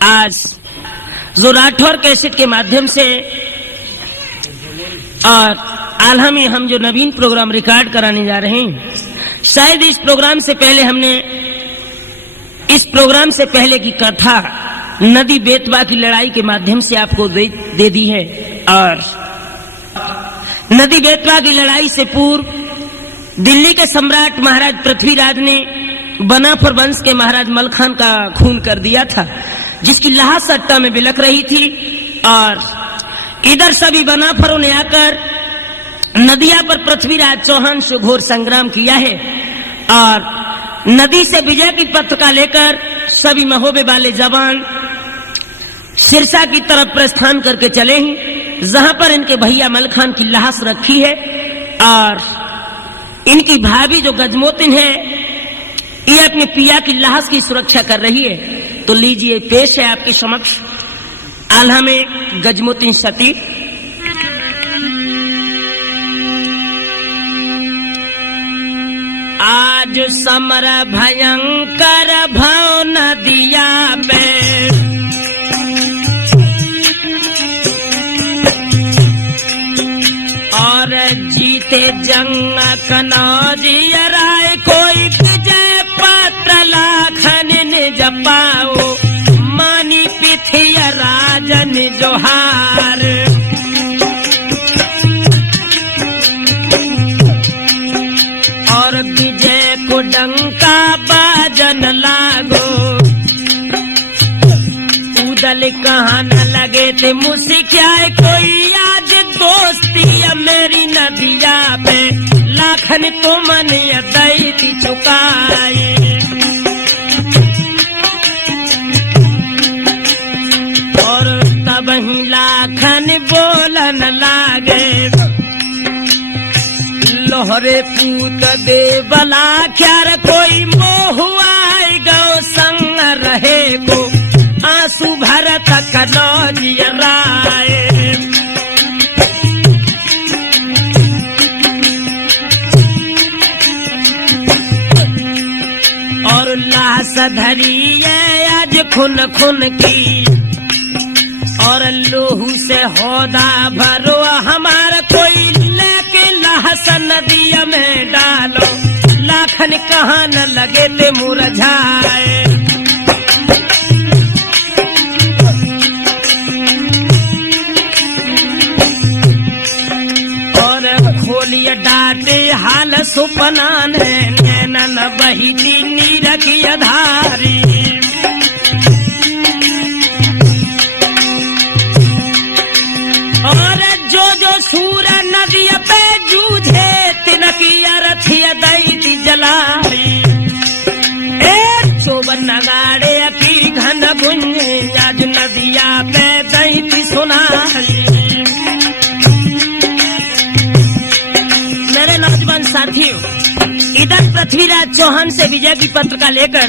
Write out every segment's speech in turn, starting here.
आज जो राठौर कैसेट के माध्यम से और आल्हा में हम जो नवीन प्रोग्राम रिकॉर्ड कराने जा रहे हैं, शायद इस प्रोग्राम से पहले हमने इस प्रोग्राम से पहले की कथा नदी बेतवा की लड़ाई के माध्यम से आपको दे दी है। और नदी बेतवा की लड़ाई से पूर्व दिल्ली के सम्राट महाराज पृथ्वीराज ने बनाफर वंश के महाराज मलखान का खून कर दिया था, जिसकी लाह सट्टा में बिलख रही थी। और इधर सभी बनाफरों ने आकर नदिया पर पृथ्वीराज चौहान से घोर संग्राम किया है। और नदी से विजय की पताका लेकर सभी महोबे वाले जवान सिरसा की तरफ प्रस्थान करके चले हैं, जहां पर इनके भैया मलखान की लाश रखी है। और इनकी भाभी जो गजमोतिन है, ये अपने पिया की लाश की सुरक्षा कर रही है। तो लीजिए, पेश है आपके समक्ष आल्हा में गजमोतिन सती। आज समर भयंकर भाव नदिया में, और जीते जंग कनौजिया राय, कोई विजय पत्र लाखन निज पाओ, मानी पिथिया राजन जोहार। और विजय को डंका बाजन लागो, उदल कहाँ न लगे थे मुझसे कोई आज दोस्ती मेरी नदिया पे, लाखन तो मन दैती चुकाए। और तब ही लाखन बोलन लागे, लोहरे पूत दे बला क्यार, कोई मोहुआई गौ संग रहे को, आंसू भरत कनौजिया राय। और लाश धरी आज खून खून की, और लोहू से होदा भरो हमारा, कोई लेके लाश नदिया में डालो, लाखन कहाँ न लगे ते मुरझाए। खोलिए डाटे हाल सुपना ने, नैनन बहिती नीरखी धारी। और जो जो सूर नदी पे जूझे, तिनकी अरथिया दैती जलाई। एक चोबन नगाड़े की घन गुंजे, आज नदिया पे दैती सुनाई। नौजवान साथियों, इधर पृथ्वीराज चौहान से विजय की पताका लेकर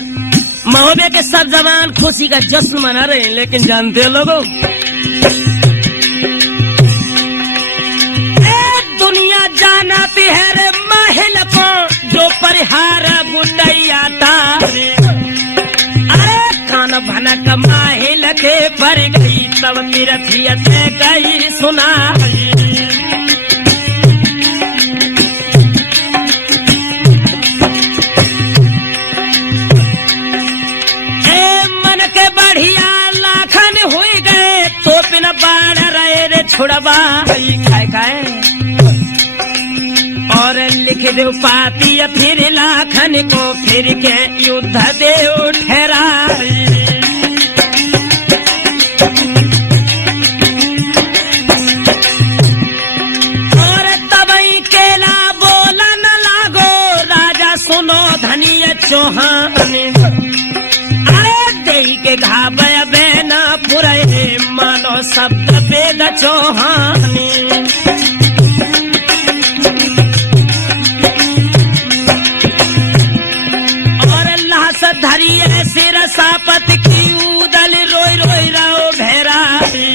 महोबे के सब जवान खुशी का जश्न मना रहे हैं। लेकिन जानते हो लोगों, दुनिया जानाती है रे महल को, जो परिहार बुटैया तारे। अरे कान भनक महल के पर गई, तब तीरथिया से गई सुनाई। बाढ़ रहे रे छुड़वा खाए, और लिख दे पाती फिर लाखन को, फिर के युद्ध दे ठहराई। और तबई केला बोलन लागो, राजा सुनो धनिया चौहान, के घाबय बेना पुरे, मानो शब्द वेद चौहानी। और लाश धरिए सिर सापत की, उदल रोई रोई राओ भेराई।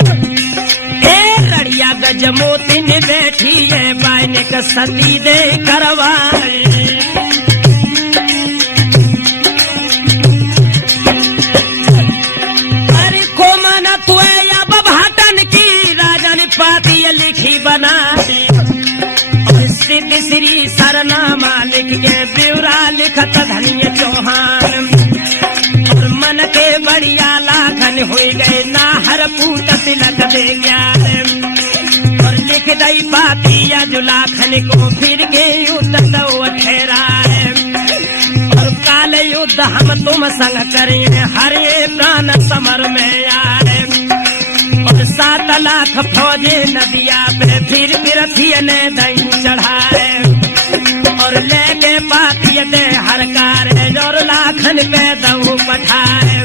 ए लड़िया गजमोतिन बैठी है, बाइने का सती दे करवाई। श्री सरनामा लिख के ब्यौरा लिखत धनिय चौहान। और मन के बढ़िया लाखन हो गए नाहर पूत तिलक दे ज्ञान। और लिख दई पाती अजुलाखन को फिर के युद्ध तो ठहरा है। और काल युद्ध हम तुम संग करें हरे प्राण समर में आए। और 7 लाख फौजे नदिया पे फिर बिरथिय ने दई चढ़ाए। और लेके पाती दे हरकार और लाखन पे दऊ पठाए।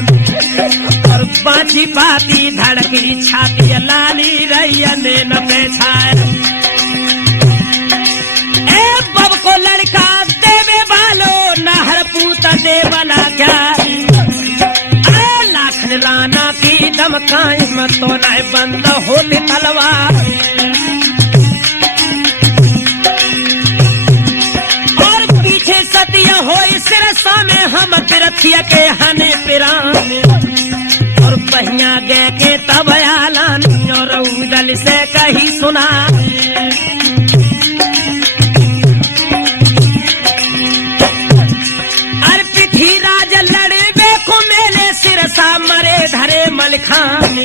और बाची पाती धड़की छाती लाली रैया ने न पेछाए। ए बब को लड़का देवे वालो नहर पूत देवला क्या। लाखन राना की दमकाई मत तो न बंद होली तलवार। और पीछे सतिया हो सिरसा में हम तिरथिया के हने पिरान। और बहिया गे के तब आलानी और उदल से कही सुना। और पिठी राज लड़े बेको मेले सिरसा मरे धरे मलखान।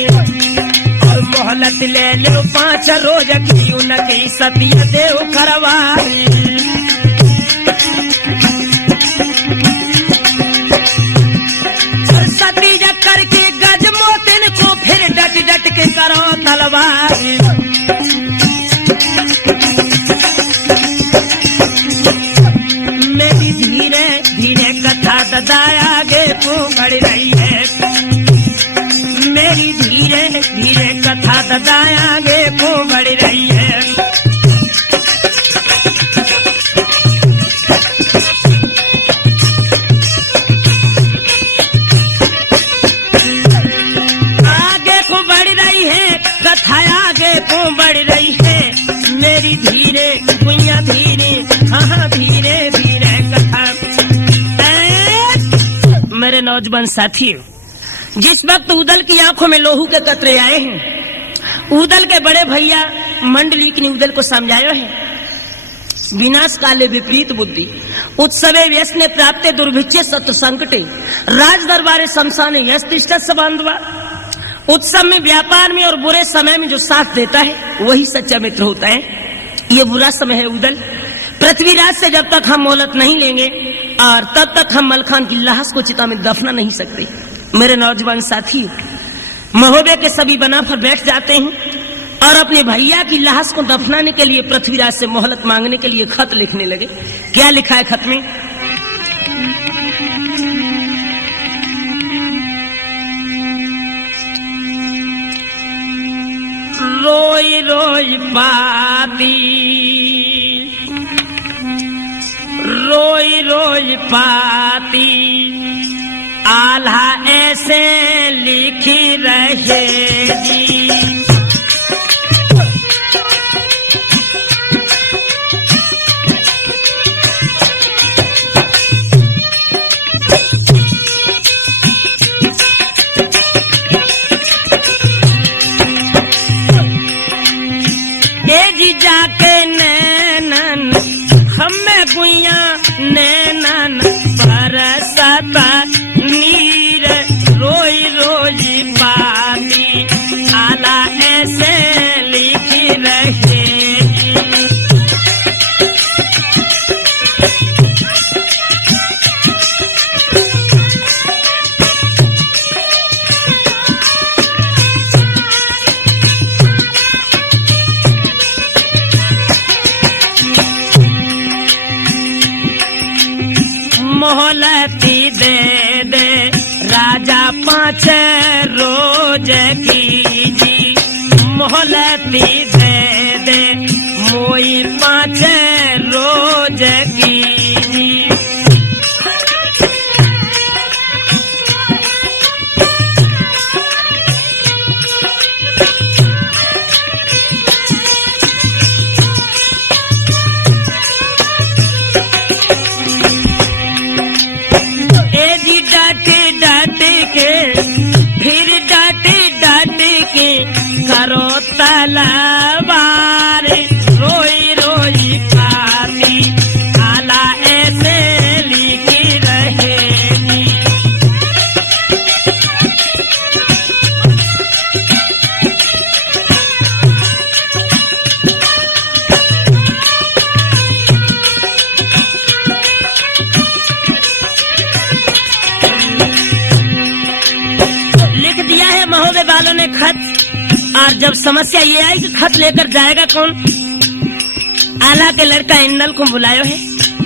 और मोहलत ले लो 5 रोज की उनकी सतिया देव करवाई। करके गज मोतिन को फिर डट डट के करो तलवार। मेरी धीरे धीरे कथा ददाया आगे को बढ़ रही है। मेरी धीरे धीरे कथा ददाया आगे को बढ़ रही है। बढ़ रही है मेरी धीरे गुइया धीरे हाँ धीरे धीरे कथा। मेरे नौजवान साथियों, जिस वक्त उदल की आंखों में लोहू के कतरे आए हैं, उदल के बड़े भैया मंडलिक ने उदल को समझाया है। विनाश काले विपरीत बुद्धि उत्सवे व्यसने प्राप्ते दुर्भिक्षे सत्र संकटे राज दरबारे शमशाने यस्तिष्ठ बांधवा। उत्सव में, व्यापार में और बुरे समय में जो साथ देता है वही सच्चा मित्र होता है। ये बुरा समय है उदल। पृथ्वीराज से जब तक हम मोहलत नहीं लेंगे और तब तक हम मलखान की लाश को चिता में दफना नहीं सकते। मेरे नौजवान साथियों, महोबे के सभी बना पर बैठ जाते हैं और अपने भैया की लाश को दफनाने के लिए पृथ्वीराज से मोहलत मांगने के लिए खत लिखने लगे। क्या लिखा है खत में? रोई रोई पाती, रोई रोई पाती आल्हा ऐसे लिखी रहेगी। जाके नैनन हमें गुइया नैनन बरसता नीर रोई रोई पाती आला ऐसे लिखी रहेगी। मोहलती दे दे राजा 5 रोज की जी। मोहलती दे दे मोई 5 रोज की जी। फिर डाटे डाटे के करो तला महोदय वालों ने खत, और जब समस्या ये आई कि खत लेकर जाएगा कौन, आला के लड़का इंदल को बुलायो है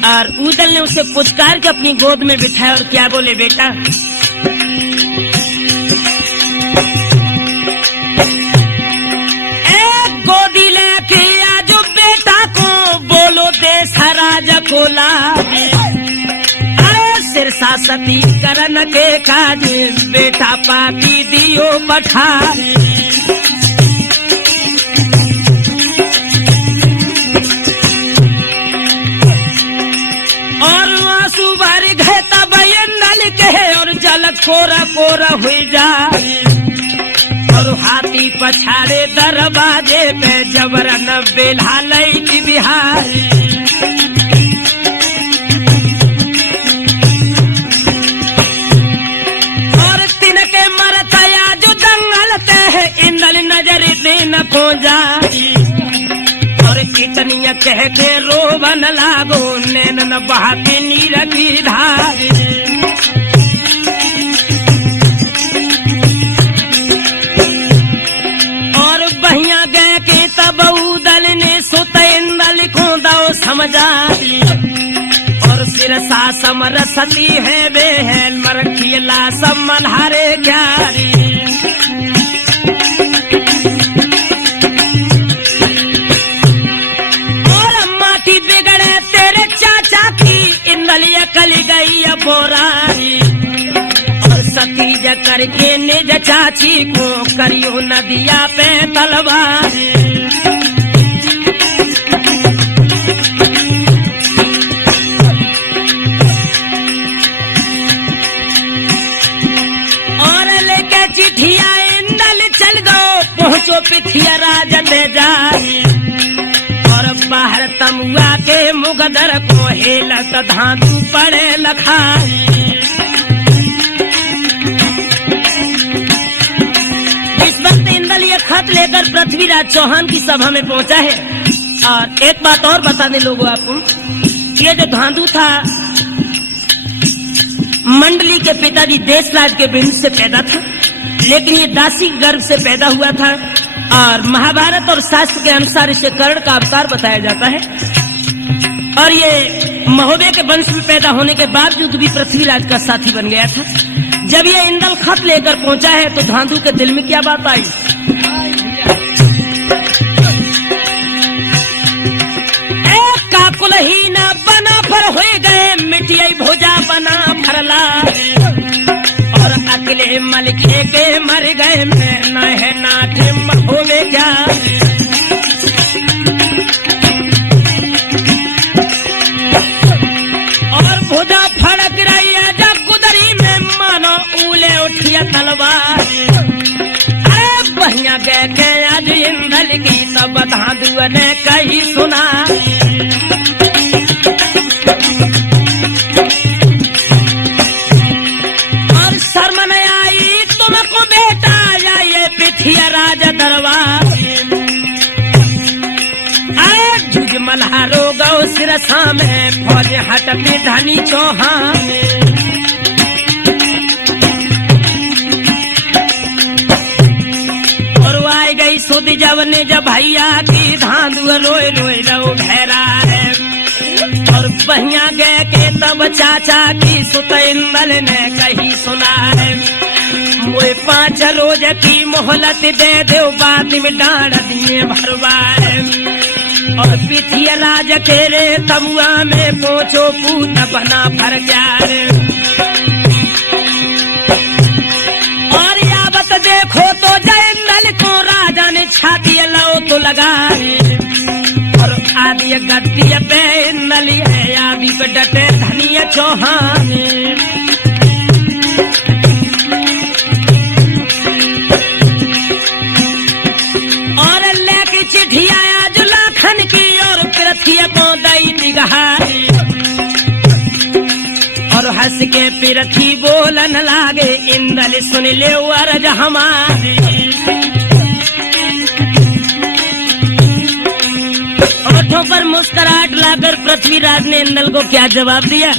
और उदल ने उसे पुचकार के अपनी गोद में बिठाया और क्या बोले, बेटा एक गोदी लेके आजो बेटा को, बोलो देश राजा को लावे, सिरसा सती करन के काज, बेटा पाती दियो पठारे। और आंसू भर गए तब इंदल के, और जल कोरा कोरा हुई जाए, और हाथी पछाड़े दरवाजे पे जबरन बेल्हा लई बिहार। इंदल नजर देन को जाई, और इतनी कह के रोवन लागो, नैन न बहाती नीर की धार। और बहिया गए के तब उदल ने सुत इंदल को दो समझाई, और सिरसा समर सती है बेहल मरखियला सब मल्हारे क्यारी। इंदलिया कली गई बोरारी, और सती करके निज चाची को करियो नदिया पे तलवार। और लेके चिट्ठिया इंदल चल गो, पहुंचो पिथिया राजन दे जाए, बाहर तमुआ के मुगदर को हेलत धातु पड़े लखाए। इस वक्त इंदल ये खत लेकर पृथ्वीराज चौहान की सभा में पहुंचा है। और एक बात और बता दें लोगों आपको, ये जो धांधु था मंडली के पिताजी देशराज के वंश से पैदा था, लेकिन ये दासी गर्भ से पैदा हुआ था, और महाभारत और शास्त्र के अनुसार इसे कर्ण का अवतार बताया जाता है। और ये महोदय के वंश में पैदा होने के बावजूद भी पृथ्वीराज का साथी बन गया था। जब ये इंदल खत लेकर पहुंचा है तो धांधु के दिल में क्या बात आई, एक काकुल ही न बना पर हो गए, मिटियाई भोजा बना फरला, और अकेले मलखे के मर गए, मैं न है नाटे होवे क्या। और भुजा फड़क रही है जब कुदरी में, मानो उले उठिया तलवार। अरे बहिया गए के आज इंदल की, तब धांधु ने कही सुना, और शर्म ने आई तुमको बेटा, जाइए पिथिया राजा दरबार। अरे जुग मल्हारो गौ सिरसा में, फौज हट पे धनी चौहान। और वो आई गई सुध जब ने जब भैया की, धांधु रोए रोए रो घेरा है, और बहिया गए के तब चाचा की सुत इंदल ने कही सुना है, मुझे 5 रोज की मोहलत दे दो, बात में डांड दिए भरवाए। और पिथिया राज के रे तमुआ में पहुंचो, पूत बना भर जाए। और यावत देखो तो जय इंदल को, राजा ने छाती लो तो लगाए, और आदि गद्दी पे इंदल है, आदि पे डटे धनिया चौहान। और लेके चिट्ठिया जुलाखन की, और पृथ्वी को दई दिगहारी, और हंस के पृथ्वी बोलन लागे, इंदल सुन ले अरज हमारे। ओठों पर मुस्कुराहट लाकर पृथ्वीराज ने इंदल को क्या जवाब दिया,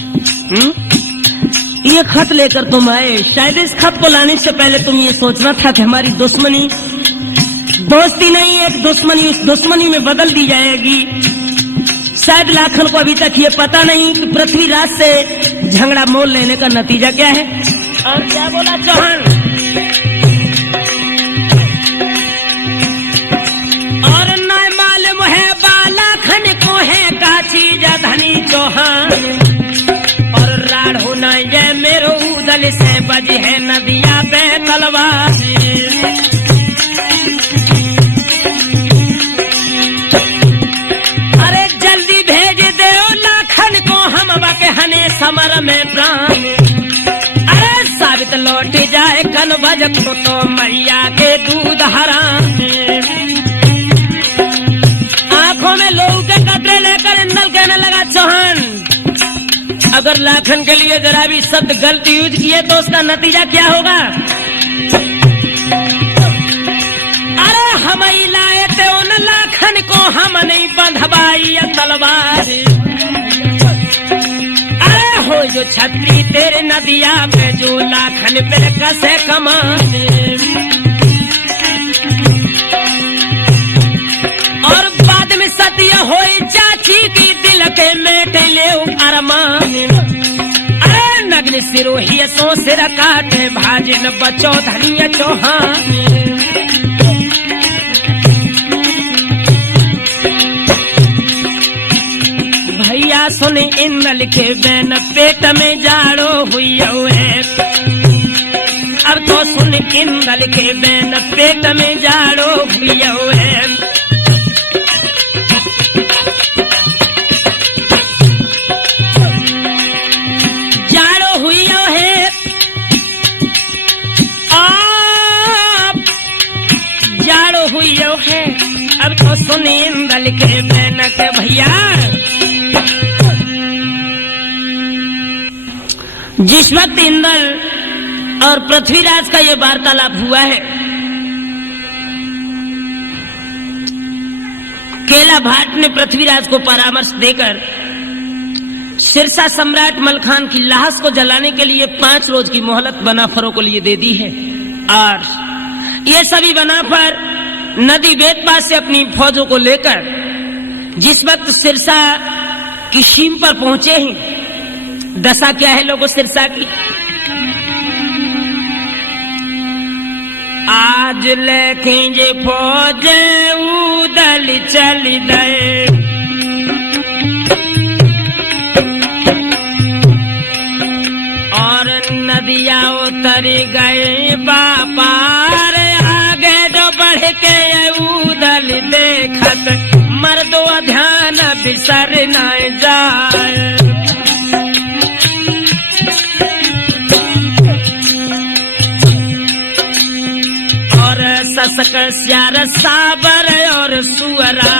ये खत लेकर तुम आए, शायद इस खत को लाने से पहले तुम ये सोचना था कि हमारी दुश्मनी दोस्ती नहीं, एक दुश्मनी उस दुश्मनी में बदल दी जाएगी। शायद लाखन को अभी तक ये पता नहीं कि पृथ्वीराज से झगड़ा मोल लेने का नतीजा क्या है। और क्या बोला चौहान, और न मालूम है बालाखन को है का चीज धनी चौहान, और राढ़ होना ये मेरो उदल से बजी है नदिया पे तलवार। समर में प्राण, अरे साबित लौट जाए कल बज तो मैया के दूध हराम। आंखों में लोग के कपड़े लेकर इंदल कहने लगा चौहान, अगर लाखन के लिए जरा भी शब्द गलत यूज किए तो उसका नतीजा क्या होगा। अरे हम ही लाए थे उन लाखन को, हम नहीं बंधवाई तलवार। हो जो छतरी तेरे नदिया में जो लाखन पे कसे कमाने, और बाद में सतिया होई चाची की दिल के मेट ले अरमान। अरे नग्न सिरोही सो सिर काटे भाजन बचो धनिया चौहान। सुन इंदल के बैन पेट में जाड़ो हुई है, अब तो सुन इंदल के बैन पेट में जाड़ो हुई है। जाड़ो हुई है, आप जाड़ो हुई है, अब तो सुन इंदल के बैन के भैया। जिस वक्त इंदल और पृथ्वीराज का ये वार्तालाप हुआ है, केला भाट ने पृथ्वीराज को परामर्श देकर सिरसा सम्राट मलखान की लाश को जलाने के लिए 5 रोज की मोहलत बनाफरों को लिए दे दी है। और ये सभी बनाफर नदी बेतबा से अपनी फौजों को लेकर जिस वक्त सिरसा की सीम पर पहुंचे ही, दशा क्या है लोगों सिरसा की। आज लेखेंगे फौज उदल चल गए, और नदिया उतर गए बापार, आगे जो बढ़ के उदल देखत मर्दो ध्यान बिसर न जाए। ससक स्यार साबर और सुअरा,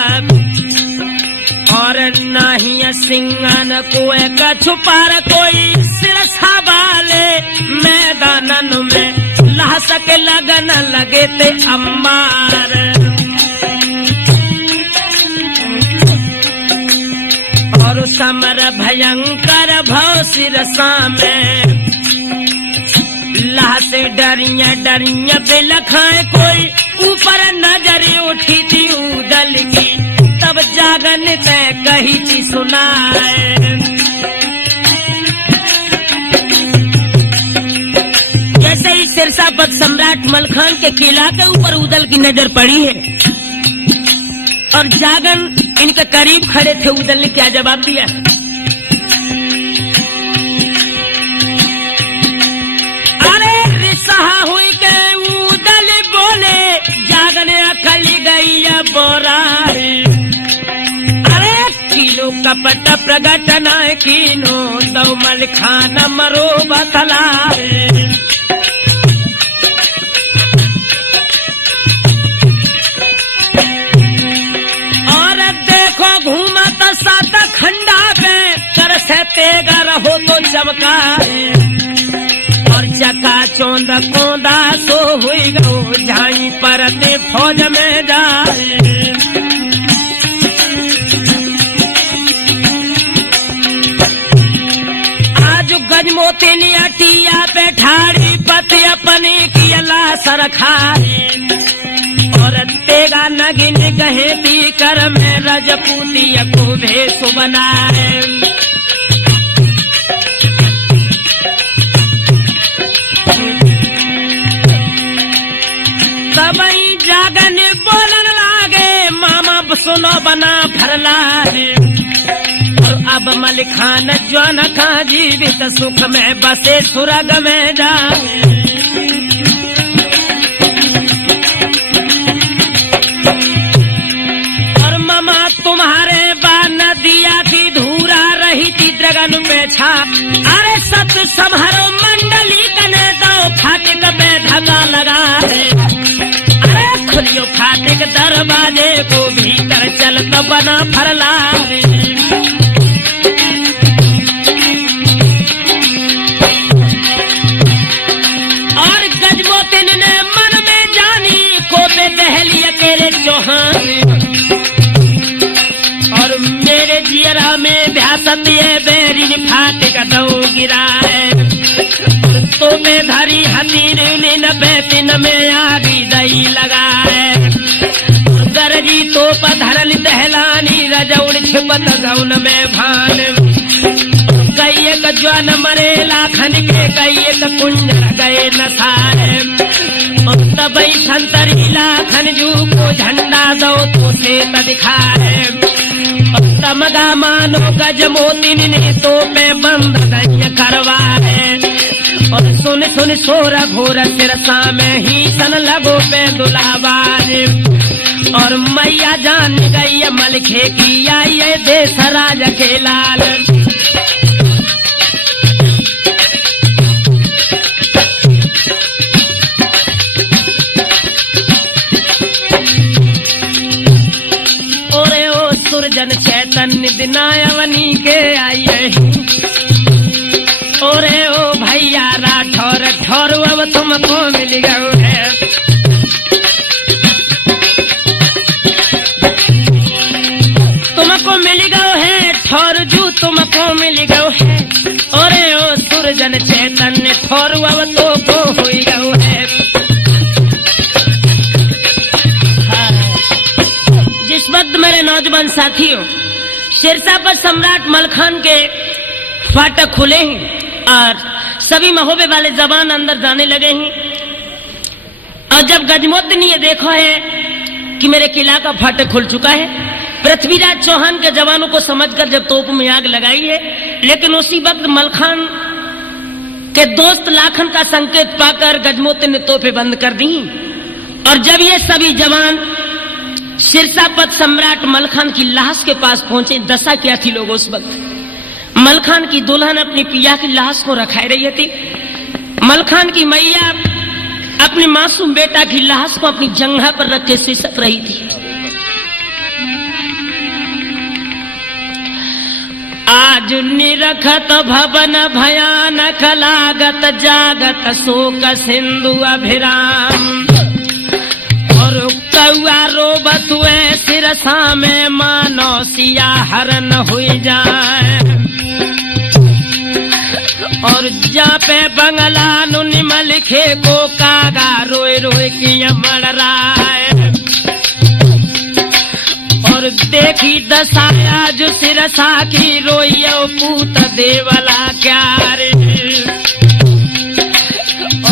और नाही सिंगन को छुपार कोई सिरसा वाले मैदानन में ला सके लगन लगे ते अम्मार। और समर भयंकर भव सिरसा में से डरिया डरिया पे लखाए कोई ऊपर नजर उठी थी उदल की, तब जागन तय कही थी सुनाए। जैसे ही सिरसापत सम्राट मलखान के किला के ऊपर उदल की नजर पड़ी है और जागन इनके करीब खड़े थे, उदल ने क्या जवाब दिया। सहा हुई के उदल बोले, जागने अकल गई बोरा। अरे किलो कपट प्रगटना कीनो तो मलखान मरो बतला। और देखो घूमत सात खंडा पे कर से तेगर हो तो चमका, और चका चौंद कोंदा सो हुई गो जाई परते फौज में जाए। आज गजमोती ने लाश रखा और तेगा नगिन गहेती कर में रजपूती को भेष बनाए। तबई जागन बोलन लागे मामा सुनो बना भरला और अब मलिखान ज्वान का जीवित सुख में बसे सुरग में जाए। और मामा तुम्हारे बाद नदिया की धूरा रही थी द्रगन पे छा। अरे सत संभरो मंडली कने दो फाटक पे धगा लगा है। खुलियो फाटक दरवाजे को भीतर चल तो बना फरला और गजमोतिन ने मन में जानी को पे दहली अकेले चौहान और मेरे जियरा में भ्यासत ये बेरी फाटक दो गिरा है। तो में धरी हतीन बेतिन में आगी दई लगा है। गरजी तो पधरल दहलानी रजौड़ छिपत गौन में भान। कई एक ज्वान मरे लाखन के कई एक कुंजर गए नसाए। तबई संतरी लाखन जू को झंडा दो तो से दिखाए। तमगा मानो गजमोतिन ने तो पे बंद दई करवाए। और सुन सुन सोर घोर सिरसा में ही सन लगो पे दुलाबाज। और मैया जान गई मलखे की आई देश राज के लाल। ओरे ओ सुरजन चैतन्य दिनायवनी के आइए। ओरे ओ भैया राठौर ठौर अब तुमको मिल गयो है। तुमको मिल गयो है ठौर जू तुमको मिल गयो है। ओरे ओ सुरजन चैतन्य ठौर अब तो को हो गयो है। जिस वक्त मेरे नौजवान साथियों सिरसा पर सम्राट मलखान के फाटक खुले हैं और सभी महोबे वाले जवान अंदर जाने लगे हैं। और जब गजमोतिन ने ये देखा है कि मेरे किला का फाटक खुल चुका है, पृथ्वीराज चौहान के जवानों को समझकर जब तोप में आग लगाई है, लेकिन उसी वक्त मलखान के दोस्त लाखन का संकेत पाकर गजमोतिन ने तोपें बंद कर दी। और जब ये सभी जवान सिरसापत सम्राट मलखान की लाश के पास पहुंचे, दशा क्या थी लोगों उस वक्त। मलखान की दुल्हन अपनी पिया की लाश को रखाई रही थी। मलखान की मैया अपने मासूम बेटा की लाश को अपनी जंघा पर रख के सिसक रही थी। आज निरखत भवन भयानक लागत जागत शोक सिंधु अभिराम। और कौआ रोबत हुए सिरसा में मानो सिया हरण हुई जाए। और जा पे बंगला नुनिम लिखे को कागा रोए रोए की मर रहा है। और देखी दशाया जो सिरसा की रोइयो पूत देवला क्या रे।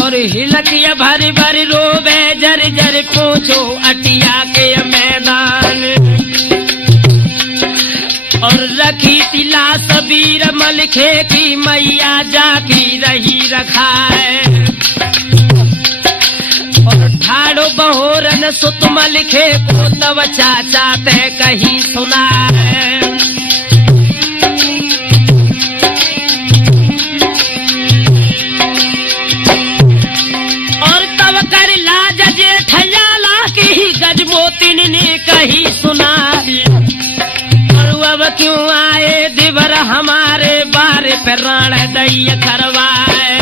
और हिलकिया भरी भरी रोबे जर जर पहुंचो अटिया के मैदान। और रखी तिला सबीर मलखे की मैया जाकी रही रखाए। और ठाड़ो बहोरन सुत मलखे को तब चाचा ते कही सुनाए। और तब कर लाज जेठयाला की गजमोतिन ने कही सुनाई। अब क्यों आए दिवर हमारे बारे पे राण दैय करवाए।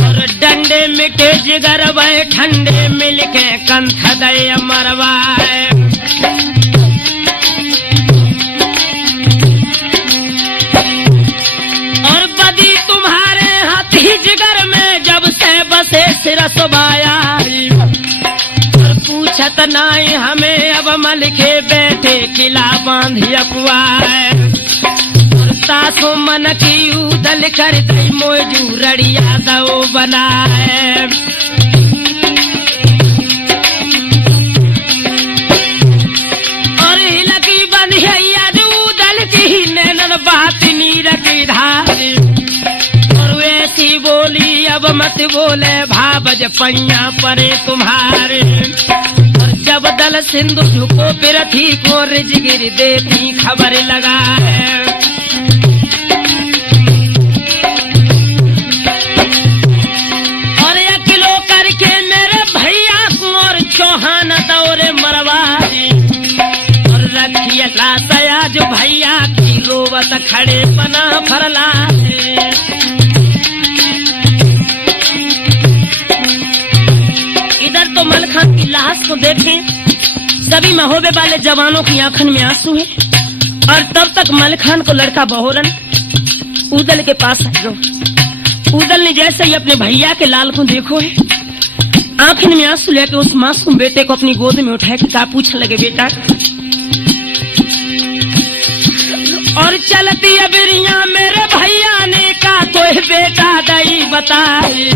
और डंडे मिटे जिगर वह ठंडे मिलके कंथ दैय मरवाए। और बदी तुम्हारे हाथी जिगर में जब से बस से सिरस बाया पूछत नाई हमें अब मलखे बैठे किला बांधी अपुआए तासो मन की उदल कर दई मोजू रड़िया दो बनाए और लगी बंधिया उदल की नैनन बात नीर की धारे और वैसी बोली अब मत बोले भावज पैया परे तुम्हारे और जब दल सिंधु झुको पिरथी को रिजगिर देती खबर लगा है और एक किलो करके मेरे भैया को और चौहान दौरे मरवाए और रखिए लातया जो भैया की रोवत खड़े बना फरला इधर तो मलखान की लाश को देखें सभी महोबे वाले जवानों की आंखों में आंसू है और तब तक मलखान को लड़का बहोरन उदल के पास आएगा। उदल ने जैसे ही अपने भैया के लाल को देखो है आंखों में आंसू लेकर उस मासूम बेटे को अपनी गोद में उठाए कि क्या पूछने लगे बेटा और चलती अबिरिया मेरे भैया ने कहा तो बेटा दई बताए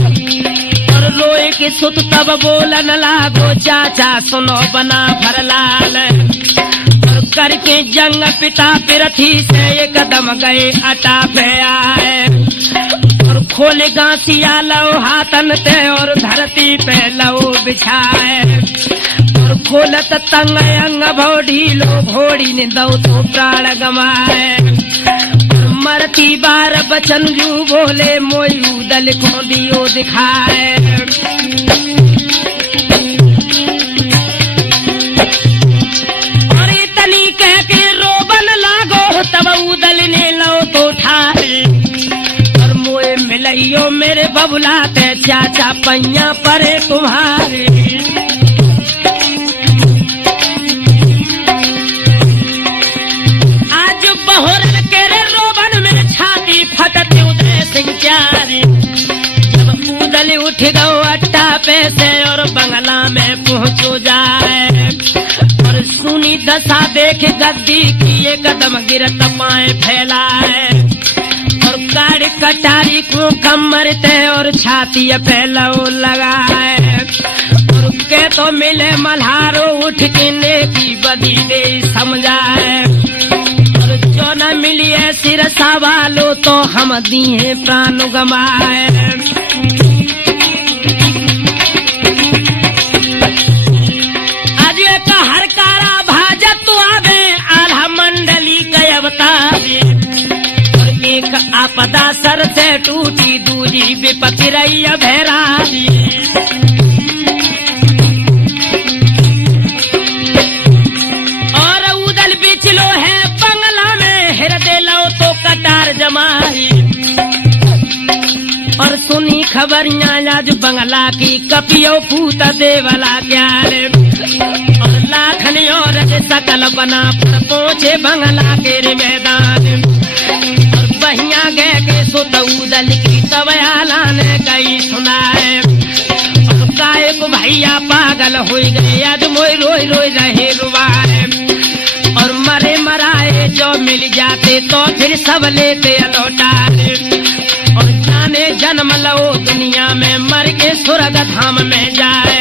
और रोए के सुत तब बोलन लागो चाचा सुनो बना भरलाल और करके जंग पिता पिरथी से एक कदम गए अटा पे आए और खोले गांसिया लो हाथन ते और धरती पे लो बिछाए और खोलत तंग अंग भोड़ी लो घोड़ी ने दो तो प्राण गमाए मरती बार बचन जू बोले मोई उदल को दियो दिखाए और इतनी कह के रोबन लागो तब उदल ने लो तो ठाए और मोए मिलइयो मेरे बबुलाते चाचा पैया परे तुम्हारे आज बहोरन के रोबन में छाती फटते उदय सिंह प्यारे जब उदल उठ गो अट्टा पे से और बंगला में पहुंचो जाए और सुनी दशा देख गद्दी की ये कदम गिरत पाए फैलाए और गाड़ी कटारी को कमरते और छाती पे लो लगाए और के तो मिले मल्हारो उठ के नेकी बदी दे समझाए और जो न मिलिए सिरसा वालो तो हम दिए प्राण गमाए आज एक हरकारा भाजत तो आवे आल्हा मंडली के अवतारे और एक आपदा सर से टूटी दूजी विपत्ति रही भैरारी और उदल बिचलो है बंगला में हृदय लो तो कटार जमाई और सुनी खबरियां आज बंगला की कपियो पूत देवला क्यारे और लाखन और सकल बना पर पहुंचे बंगला के मैदान और बहिया गए के सुत उदल की तवयाला ने कई सुनाए और काय को भैया पागल हो गए आज मोई रोई रोई रहे रुवाए और मरे मराए जो मिल जाते तो फिर सब लेते लौटाए और जाने जन्म लो दुनिया में मर के स्वर्ग धाम में जाए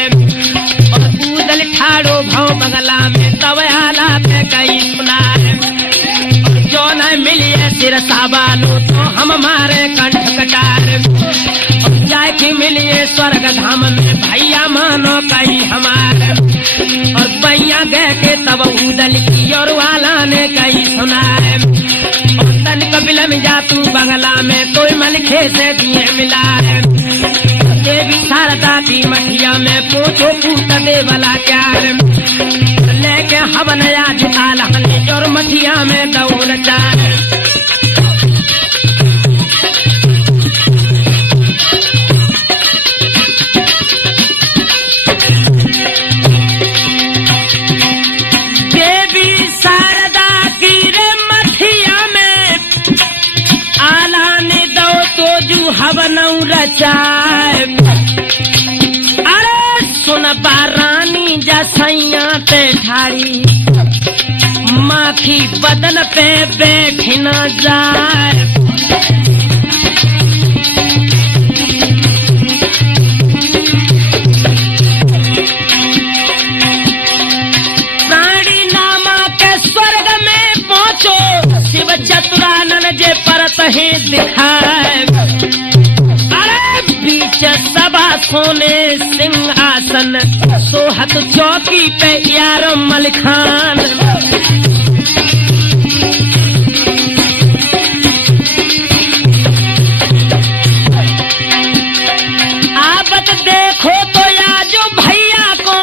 और उदल ठाड़ो भाव बंगला में तवयाला पे कई सुनाए और जो न मिलिए सिरसा वालो तो हम मारे कंठ कटार और जाए कि मिलिए स्वर्ग धाम में भैया मानो कई हमारे और भैया गए के तब उदल की और वाला ने कई सुनाए और तन कबिल में जा तू बंगला में कोई मलखे से दिए मिला है देवी शारदा की मठिया में पूछो पूत देवला क्यार लेके हवन आज आलहन और मठिया में दौड़ चार हवन रचाए बारानी जसैया पे ठाड़ी, माखी बदन पे बैठ न जाए। प्राणी नामा के स्वर्ग में पहुंचो, शिव चतुरानन जे परत ही दिखाए। बीच सभा सोने सिंहासन, सोहत चौकी पे यार मलिखान। आबत देखो तो याजो भैया को,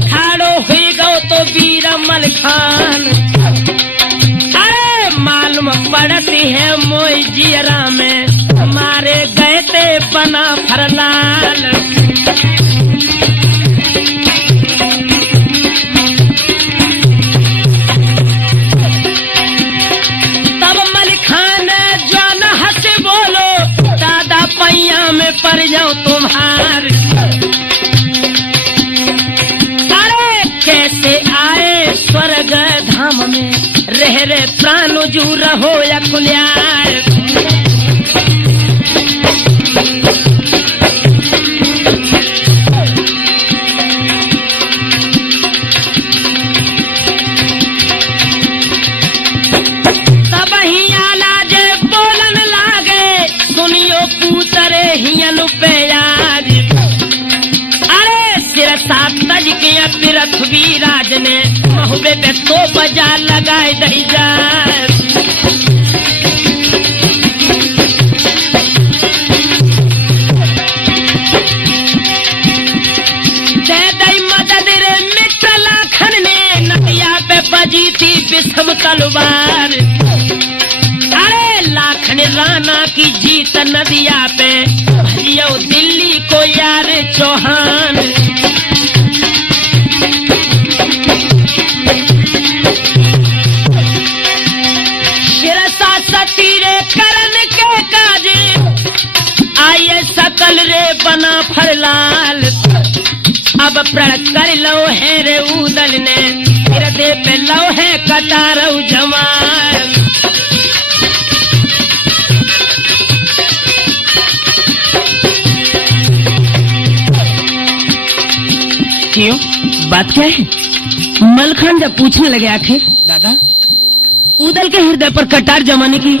ठाड़ो हुई गो तो वीर मलिखान। अरे मालूम पड़ती है मोई जियरा में, मारे गए ते बना फरलाल। तब मलिखान जान हंस बोलो, दादा पैया में पड़ जाओ तुम्हार। अरे कैसे आए स्वर्ग धाम में, रह रे प्राण जू रहो या कुल्यार। पृथ्वीराज ने महुबे पे तो बजा लगाए दही जाए। दे दई मदद रे मित्र लाखन ने, नदिया पे बजी थी विषम तलवार। अरे लाखन राणा की जीत नदिया पे, भजियो दिल्ली को यार चौहान। आइए सकल रे बना फरलाल, अब प्रण कर लो है रे उदल ने, हृदय पे लो है कटारऊ जमाल। क्यों, बात क्या है? मलखान जब पूछने लगे, आखिर दादा उदल के हृदय पर कटार जमाने की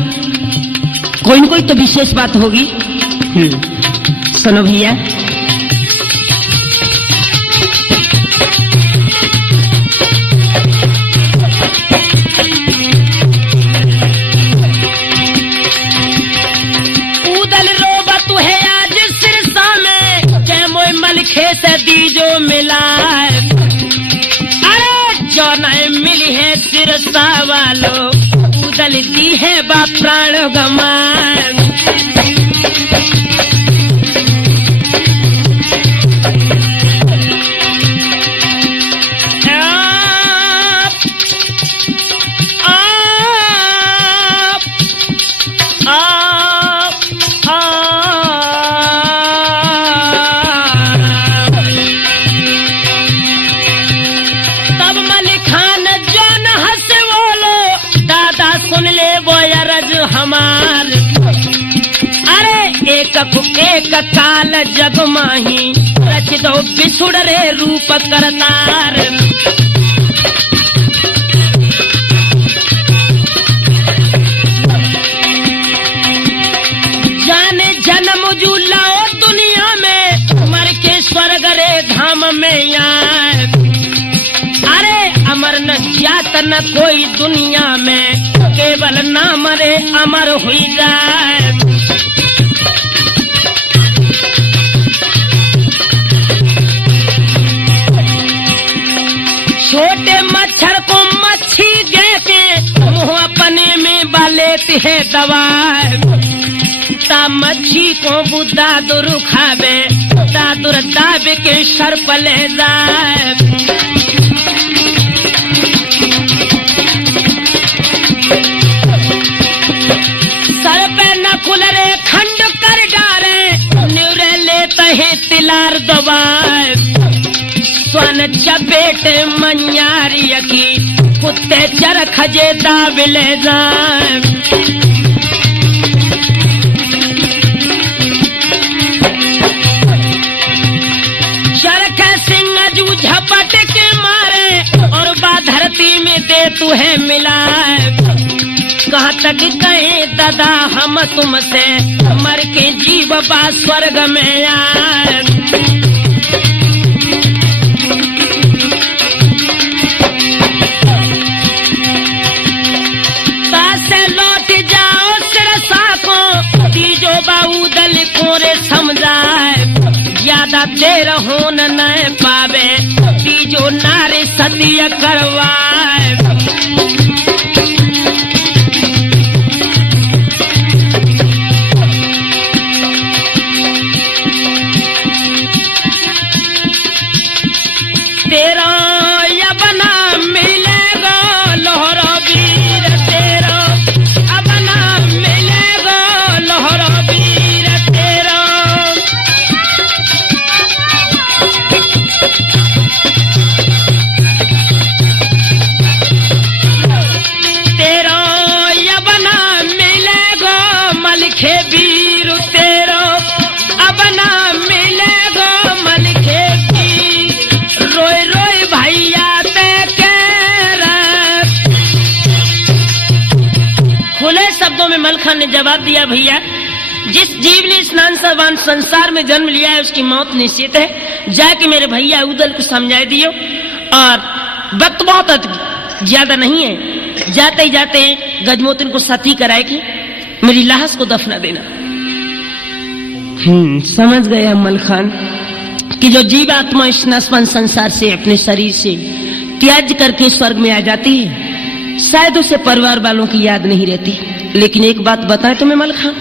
कोई न कोई तो विशेष बात होगी। सुनो भैया, उदल रोबत है आज सिरसा में, जय मोय मलखे से दीजो मिलाए। अरे जो नए मिली है सिरसा वालों, उदल दी है बा प्राण गमाए। एक काल जग माही, रच दो बिछुड़ रे रूप करतार। जाने जन्म जू लाओ दुनिया में, मर के स्वर्ग रे धाम में आए। अरे अमर न जात न कोई दुनिया में, केवल नाम रे अमर हुई जाए। छोटे मच्छर को मच्छी जैसे, मुंह अपने में बालेती है दवाए। ता मच्छी को बुद्धा दुरु खावे, दादुर दाबे के सर्प ले जाए। सर पे नकुल रे खंड कर डारे, न्यूरे लेते हैं तिलार दबाए। गर्दन चपेट मंयारी की कुत्ते चरख जे दाबिले जाए चरख सिंह जू झपट के मारे और बा धरती में दे तुहे मिलाए कहाँ तक कहे दादा हम तुमसे मर के जीव बा स्वर्ग में आए से लौट जाओ सिरसा को तीजो बाउदल कोरे समझाए ज्यादा देर हो न पावे तीजो नारे सत्य करवाए तेरा यबना मिलेगा लोहरा वीर तेरा अबना मिलेगा लोहरा वीर तेरा तेरा यबना मिलेगा मलखे वीर तेरा अबना मिलेगा मलखे रोय रोय भैया ते खुले शब्दों में मलखान ने जवाब दिया भैया जिस जीव ने स्नान सर्वान संसार में जन्म लिया है उसकी मौत निश्चित है जाके मेरे भैया उदल को समझा दियो और वक्त बहुत ज्यादा नहीं है जाते ही जाते गजमोतन को सती कराए कि मेरी लाश को दफना देना। समझ गया मलखान कि जो जीव आत्मा इस नस्वन संसार से अपने शरीर से त्याग करके स्वर्ग में आ जाती है शायद उसे परिवार वालों की याद नहीं रहती लेकिन एक बात बताएं तुम्हें मलखान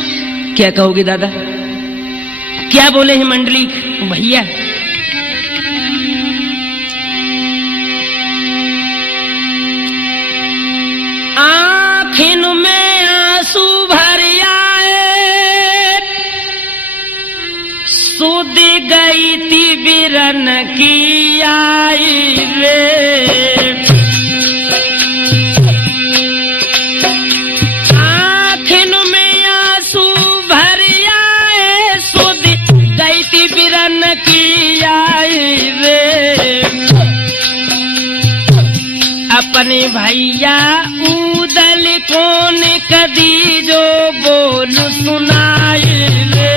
क्या कहोगे दादा क्या बोले हैं मंडली भैया आँखिन में आंसू भर आए सुध गई थी बिरन की आई रे आँखिन में आंसू भर आए सुध गई थी बिरन की आई रे अपने भैया उदल कौन कदी जो बोल सुनाई रे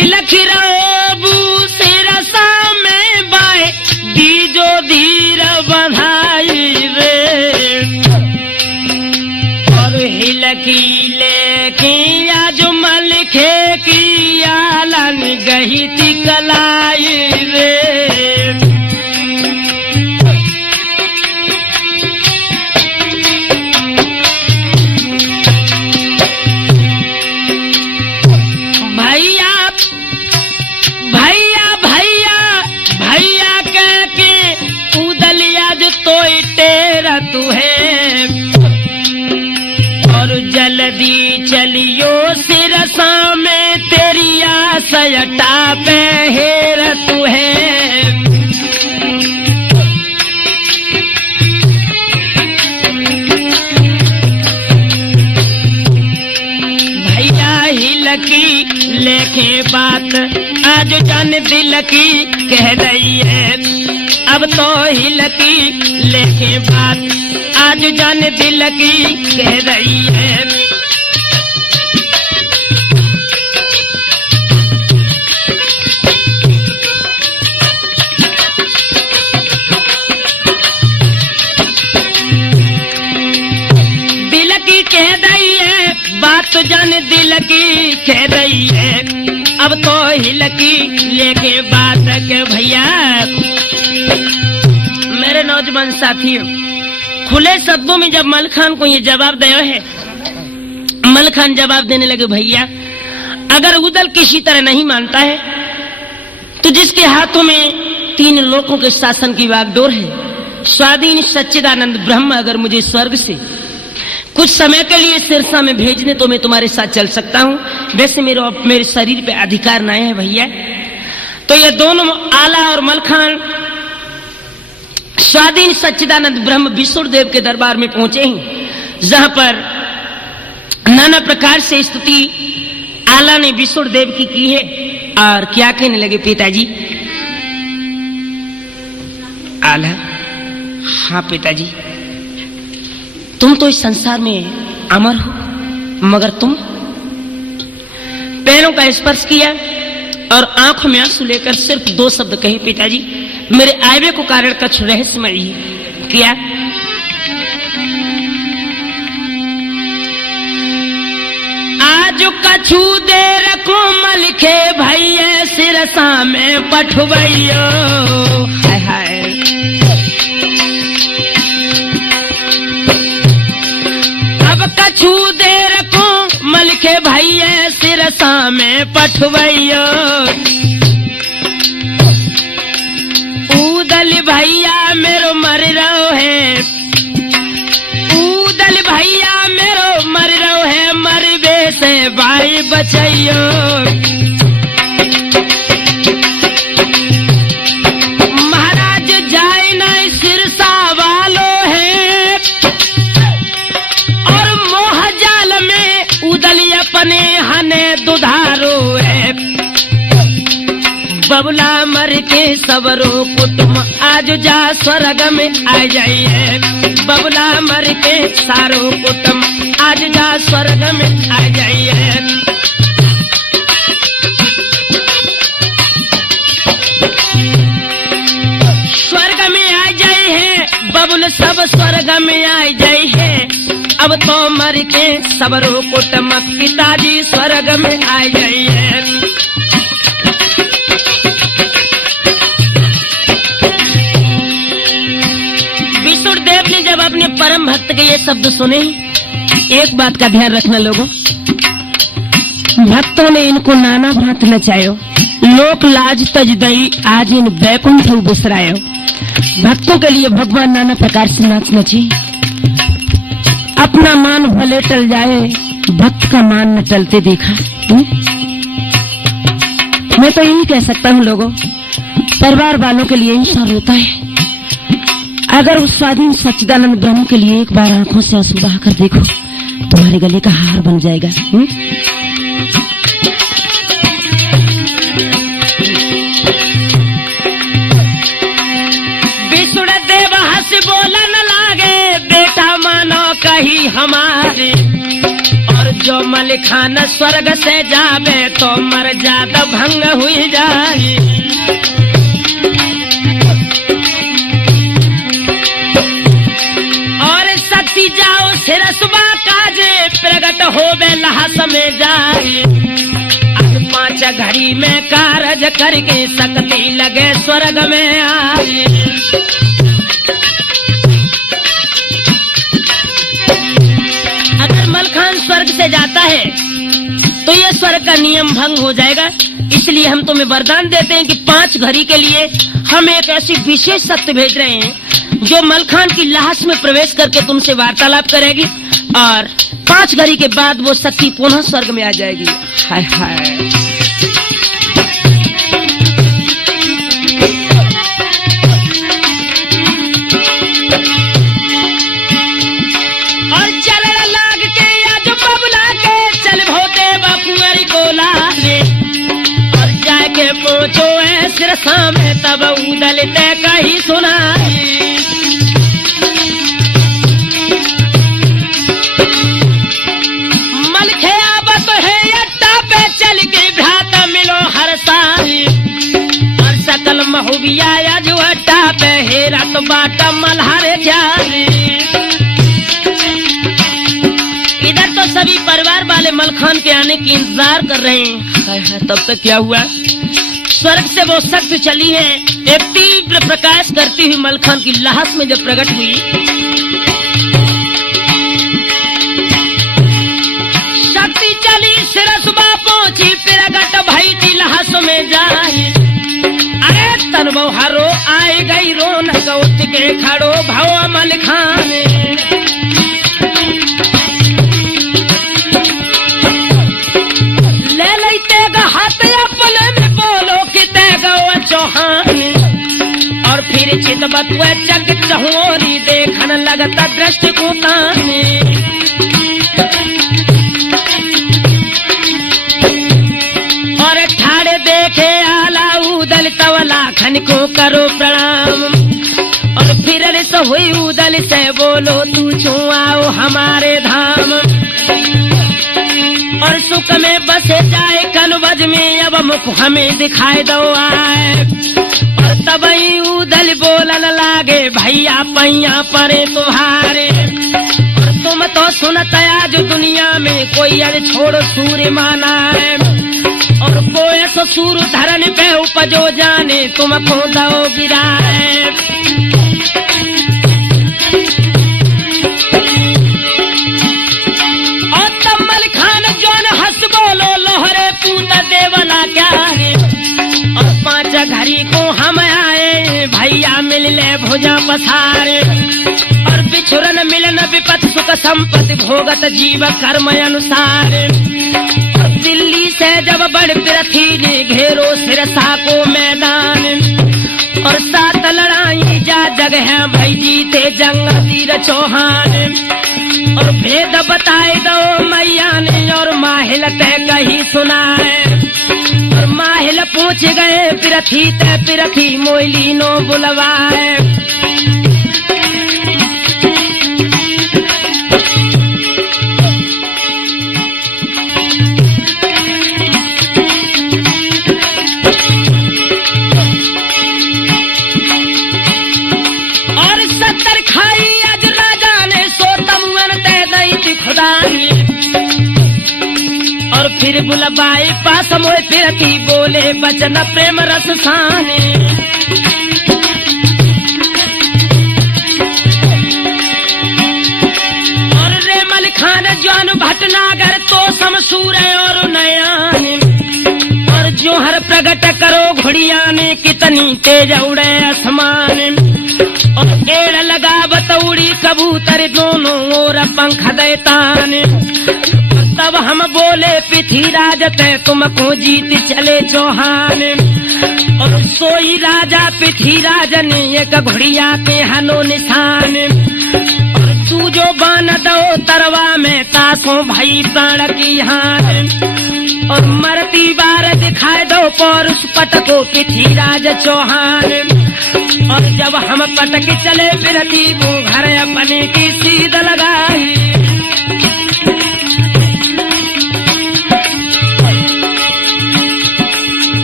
बिलखिराबू सिरसा में बाए दीजो धीर बधाई रे और हिलकी लेके आज मलखे की आलन गही थी कलाई रे भैया भैया भैया भैया कह के उदल आज तो तेरा तू है और जल्दी चलियो सिरसा में तेरी आसयटा पे हेर तू है भैया हिलकी लेके बात आज जान दिल की कह रही है अब तो हिलकी लेके बात आज जान दिल की कह रही है दिल की कह रही है बात तो जान दिल की कह रही है अब तो हिलकी लेके बात के भैया मेरे नौजवान साथियों खुले शब्दों में जब मलखान को ये जवाब दिया है मलखान जवाब देने लगे भैया अगर उदल किसी तरह नहीं मानता है तो जिसके हाथों में 3 लोकों के शासन की वागडोर है स्वाधीन सच्चिदानंद ब्रह्म अगर मुझे स्वर्ग से कुछ समय के लिए सिरसा में भेजने तो मैं तुम्हारे साथ चल सकता हूं, वैसे मेरे शरीर पे अधिकार नहीं है भैया। तो ये दोनों आला और मलखान स्वाधीन सच्चिदानंद ब्रह्म विष्णुदेव के दरबार में पहुंचे हैं, जहां पर नाना प्रकार से स्तुति आला ने विष्णुदेव की है। और क्या कहने लगे पिताजी? आला, हाँ पिताजी, तुम तो इस संसार में अमर हो, मगर तुम पैरों का स्पर्श किया और आंखों में आंसू लेकर सिर्फ 2 शब्द कहे पिताजी, मेरे आयवे को कारण कुछ रहस्यमय किया। आज कछु देर कोमल के भैया सिरसा में पठवैयो, हाय हाय अब कछु देर कोमल के भैया सिरसा में पठवैयो, उदल भैया मेरो मर रहो है, उदल भैया मेरो मर रहो है, मरबे से भाई बचैयो। महाराज जाए नहीं सिरसा वालो है, और मोह जाल में उदल अपने हने दुधारो है, बबुला मर के सबरो कुटुम आज जा स्वर्ग में आ जाइए, बबुला मर के सारो कुटुम आज जा स्वर्ग में आ जाइए। स्वर्ग में आ जाए है बबुल, सब स्वर्ग में आ जाए है, अब तो मर के सबरो कुटुम पिताजी स्वर्ग में आ जाइए। विष्णुदेव ने जब अपने परम भक्त के ये शब्द सुने, एक बात का ध्यान रखना लोगों, भक्तों ने इनको नाना भांत नचायो, लोक लाज तज दई आज इन बैकुंठ बिसरायो। भक्तों के लिए भगवान नाना प्रकार से नाच नचे, अपना मान भले टल जाए, भक्त का मान न टलते देखा। मैं तो यही कह सकता हूँ लोगों, परिवार वालों के लिए इंसान रोता है, अगर उस स्वाधीन सच्चिदानंद ब्रह्म के लिए एक बार आंखों से आंसू बहाकर देखो, तुम्हारे गले का हार बन जाएगा। विष्णुदेव हंस बोलन लागे, बेटा मानो कही हमारे, और जो मलिखान स्वर्ग से जावे तो मर जात भंग हुई जाए। जाओ सिरसबा काजे प्रगट होवे लहस में जाए, आज 5 घड़ी में कारज करके सकती लगे स्वर्ग में आए। अगर मलखान स्वर्ग से जाता है तो ये स्वर्ग का नियम भंग हो जाएगा, इसलिए हम तुम्हें वरदान देते हैं कि 5 घड़ी के लिए हम एक ऐसी विशेष शक्ति भेज रहे हैं जो मलखान की लाश में प्रवेश करके तुमसे वार्तालाप करेगी, और 5 घड़ी के बाद वो शक्ति पुनः स्वर्ग में आ जाएगी। हाय हाय। और चल लाग के आज बबुला के चल भोते बाकुअरी को लाले, और जाके पहुंचो है सिरसा में तब उदल ते कही सुनाई। महुबिया जो अड्डा पे हेरा तो बाटा मल्हारे जाने। इधर तो सभी परिवार वाले मलखान के आने की इंतजार कर रहे हैं। तब तक क्या हुआ, स्वर्ग से वो शक्ति चली है, एक तीव्र प्रकाश करती हुई मलखान की लाश में जब प्रकट हुई, शक्ति चली सिरसबा पहुंची, प्रगट भई थी लाश में जाए। तनबो हरो आए गई रोन गौत के खड़ो भव मलखान, भेद बतुए जग चहोरी देखन लगता दृष्टि को ताने। और ठाड़े देखे आला उदल तवला खन को करो प्रणाम। और फिर से हुई उदल से बोलो तू छू आओ हमारे धाम। और सुख में बसे जाए कनवज में अब मुख हमें दिखाई दो आए। और तबई उदल बोलन लागे भैया पैया परे तुम्हारे। और तुम तो सुनत आज दुनिया में कोई अर छोड़ सूर्य माना है। और कोई सो सूर धरन पे उपजो जाने तुमको दो गिराए। और तम्मल खान जोन हंस बोलो लोहरे पूत देवला क्या रे। और 5 घड़ी को हम आए भैया मिल ले भुजा पसारे। और बिछुरन मिलन विपत सुख संपत्ति भोगत जीव कर्म अनुसार। दिल्ली से जब बड़ पृथ्वी ने घेरो सिरसा को मैदान। और 7 लड़ाई जा जग है भाई जीते जंग तीर चौहान। और भेद बताए दो मैया ने और माहिल तय कही सुनाए। और माहिल पूछ गए पृथ्वी ते पृथ्वी मोइली नो बुलवाए। और फिर बुलवाए पास मोए पृथ्वी बोले बचन प्रेम रस साने। और रेमल खान जौन भटनागर तो समसूर और नयान। और जो हर प्रगट करो घुड़िया ने कितनी तेज उड़े आसमान। और एड़ लगा बतौड़ी कबूतर दोनों ओर पंख देतान। तब हम बोले पृथ्वीराज ते तुमको जीत चले चौहान। और सोई राजा पृथ्वीराज ने एक घुड़िया के हनो निशान। और तू जो बान दो तरवा में तासों भाई प्राण की हान। और मरती बार दिखाए दो पौरुष पट को पृथ्वीराज चौहान। और जब हम पटक चले पृथ्वी वो घर अपने की सीध लगाई।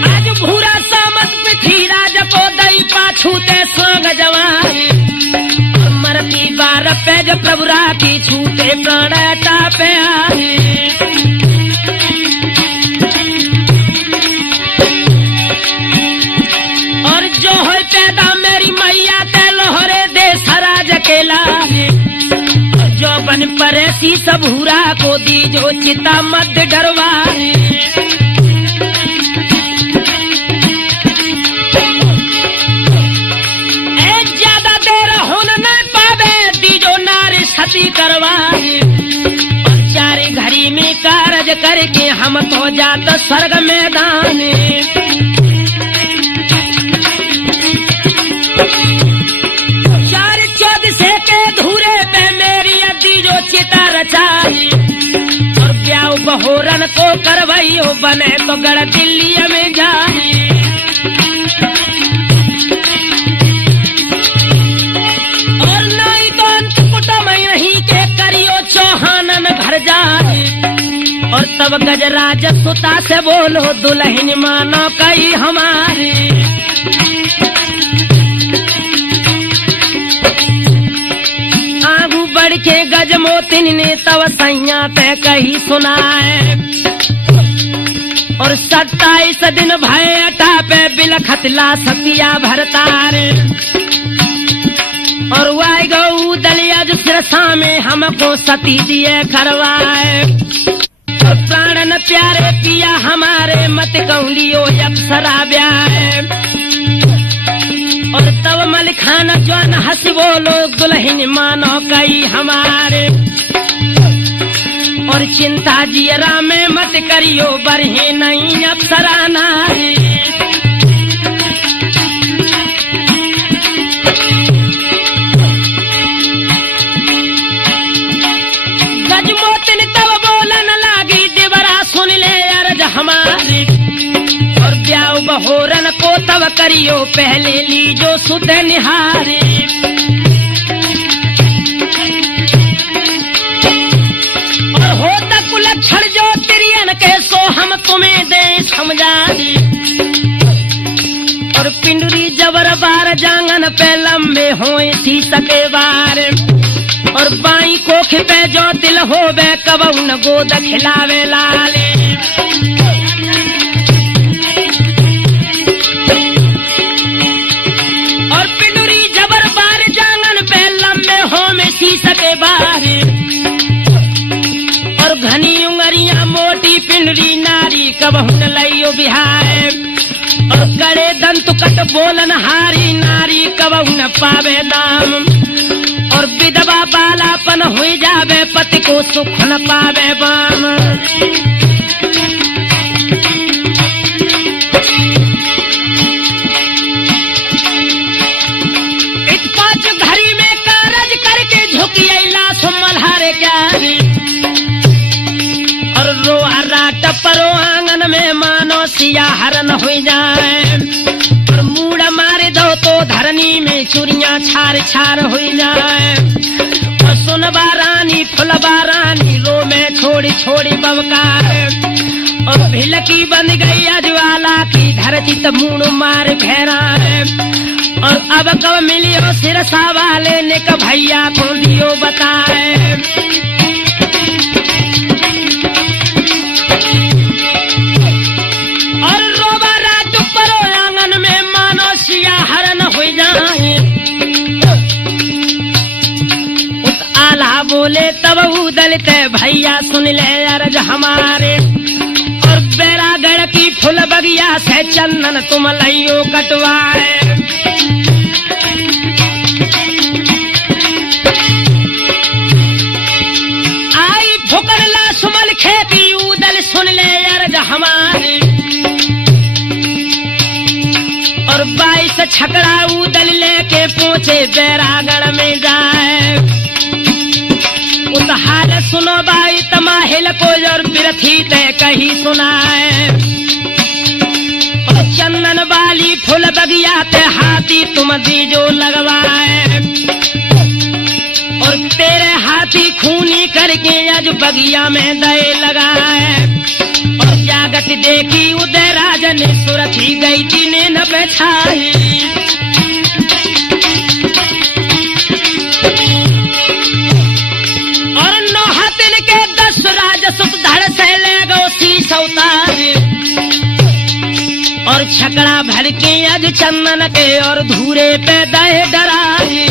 आज भूरा सामत पृथ्वीराज को दई पाछूते संग जवाई। मरती बार पे जो प्रभु राती छूते प्राण टापे आई। और जो हो पैदा मेरी मैया ते लोहरे दे सराज के लाए। जो बन परे सी सबूरा को दी जो चिता मत डरवाए। ज्यादा देर होन न पावे दी जो नारी सती करवाए। और 4 घड़ी में कारज करके हम तो जात स्वर्ग मैदान। 4 14 के धूरे पे मेरी अद्दी जो चिता रचाई। और ब्याह बहोरन को करवाई हो बने तो गढ़ दिल्ली में जाई। और नहीं तो अंत कुटुंब यहीं के करियो चौहानन घर जाए। और तब गजराज सुता से बोलो दुल्हन मानो कई हमारी। आगू बढ़ के गज मोतिन ने तब सैया पे कही सुनाए। और 27 दिन भय अटा पे बिलखतला सतिया भरतार। और वाई गऊ दलिया जो सिरसा में हमको सती दिए करवाए। और प्राणन प्यारे पिया हमारे मत कौलियो अप्सरा ब्याह। और तब मलिखान जौन हंस बोलो दुल्हन मानो कई हमारे। और चिंता जियरा में मत करियो बरहे नहीं अप्सरा नारी। नौहतिन तब बोलन लागी देवरा सुन ले अर्ज हमारी, और ब्याह बहोरन को तब करियो पहले लीजो सुत निहारी। और होता कुलक्षण जो तिरियन के सो हम तुम्हें दे समझा दी। और पिंडरी जबर बार जांगन पे लंबे होए थी सके बार, और बाई कोख पे जो दिल होवे कबहू न गोद खिलावे लाले। और पिंडरी जबर बार जांगन पे लंबे होए थी सके बार, और घनी उंगरियां मोटी पिंडरी नारी कबहू न लइयो बिहाए। और कड़े दंत कट बोलन हारी नारी कबहू न पावे दाम। और विधवा बालापन हुई जावे पति को सुख न पावे बाम। इत पांच घड़ी में कारज करके झुकी लाश मल्हारे क्यारी। और रोआ राट परो आंगन में मानो सिया हरन हुई जाए। और मूड मारे दो तो धरनी में चुरियां छार छार हुई जाए। और सुनबा रानी फुलबा रानी रो में छोड़ी छोड़ी बवकार। और भिलकी बंद गई अजवाला की धरती तो मूड मार घेरा है। और अब कब मिलियो सिरसा वाले ने क भैया को दियो बताए। और रोबा रात परो आंगन में मानो सिया हरन हो जाए। उस आला बोले तब उदलते भैया सुन ले अर्ज हमारे। और बैरागढ़ की फुल बगिया से चंदन तुम लइयो कटवाए। आई फुकर ला सुमल खेती उदल सुन ले अर्ज हमारे। और 22 छकड़ा उदल लेके पहुंचे बैरागढ़ में जाए। उस हाल सुनो बाई तमाहिल को और पृथ्वी ते कही सुनाए। और चंदन वाली फूल बगिया ते हाथी तुम दीजो लगवाए। और तेरे हाथी खूनी करके आज बगिया में दे लगाए। और जागत देखी उदय राजन सुरथी गई तीने न बैठाई। और नौहतिन के 10 राजसुत धड़ से ले गो शीश उतारे। और छकड़ा भर के अज चंदन के और धूरे पे दे डराए।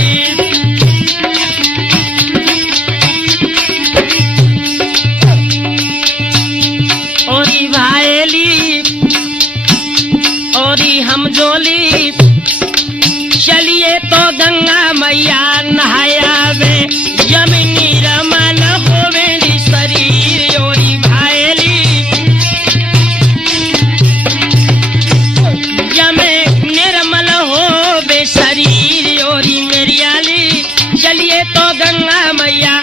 औरी भाईली औरी हम जोली चलिए तो गंगा मैया नहाया वे यमुनी रमन होवेली शरीर। औरी भाईली यमे निर्मल होवे शरीर। औरी मेरियाली चलिए तो गंगा मैया।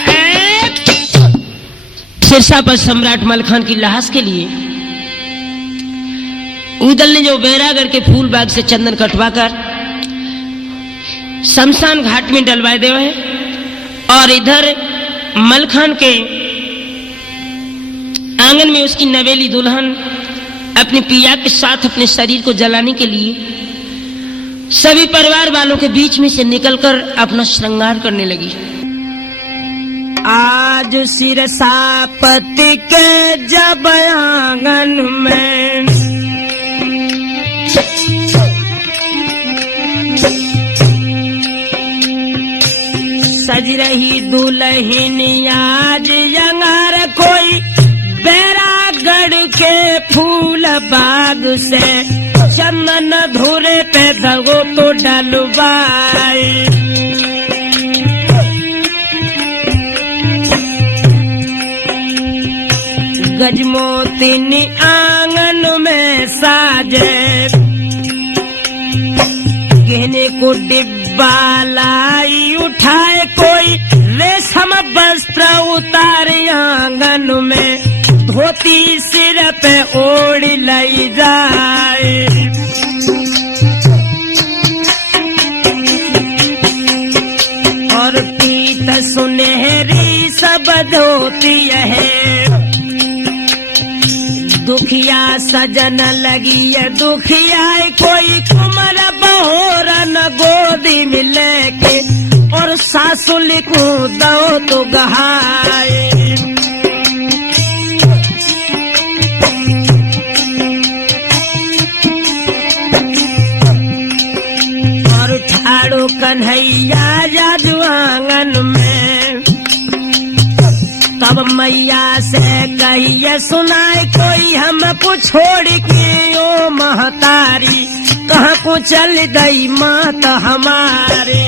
सिरसा पर सम्राट मलखान की लाश के लिए उदल ने जो बैरागढ़ के फूल बाग से चंदन कटवाकर शमशान घाट में डलवाए दे है। और इधर मलखान के आंगन में उसकी नवेली दुल्हन अपने पिया के साथ अपने शरीर को जलाने के लिए सभी परिवार वालों के बीच में से निकलकर अपना श्रृंगार करने लगी। आज सिरसा पति के जब आंगन में सज रही दुल्हन आज यंगार कोई बैरागढ़ के फूल बाग से चंदन धुरे पे दगो तो डलवाए। गजमोतिनी आंगन में साजे गहने को डिब्बा लाई उठाए कोई रेशम वस्त्र उतारे आंगन में, धोती सिर पे ओढ़ लाई जाए। और पीत सुनहरी सब धोती है, दुखिया सजन लगी है दुखिया कोई कुमर बहोरन गोदी में लेके, और सासुल को दो तो गहाए। और ठाड़ो कन्हैया जादू आंगन में, तब मैया से कहिए सुनाए कोई हमको छोड़ के ओ महतारी, कहाँ को चल गई मात हमारे।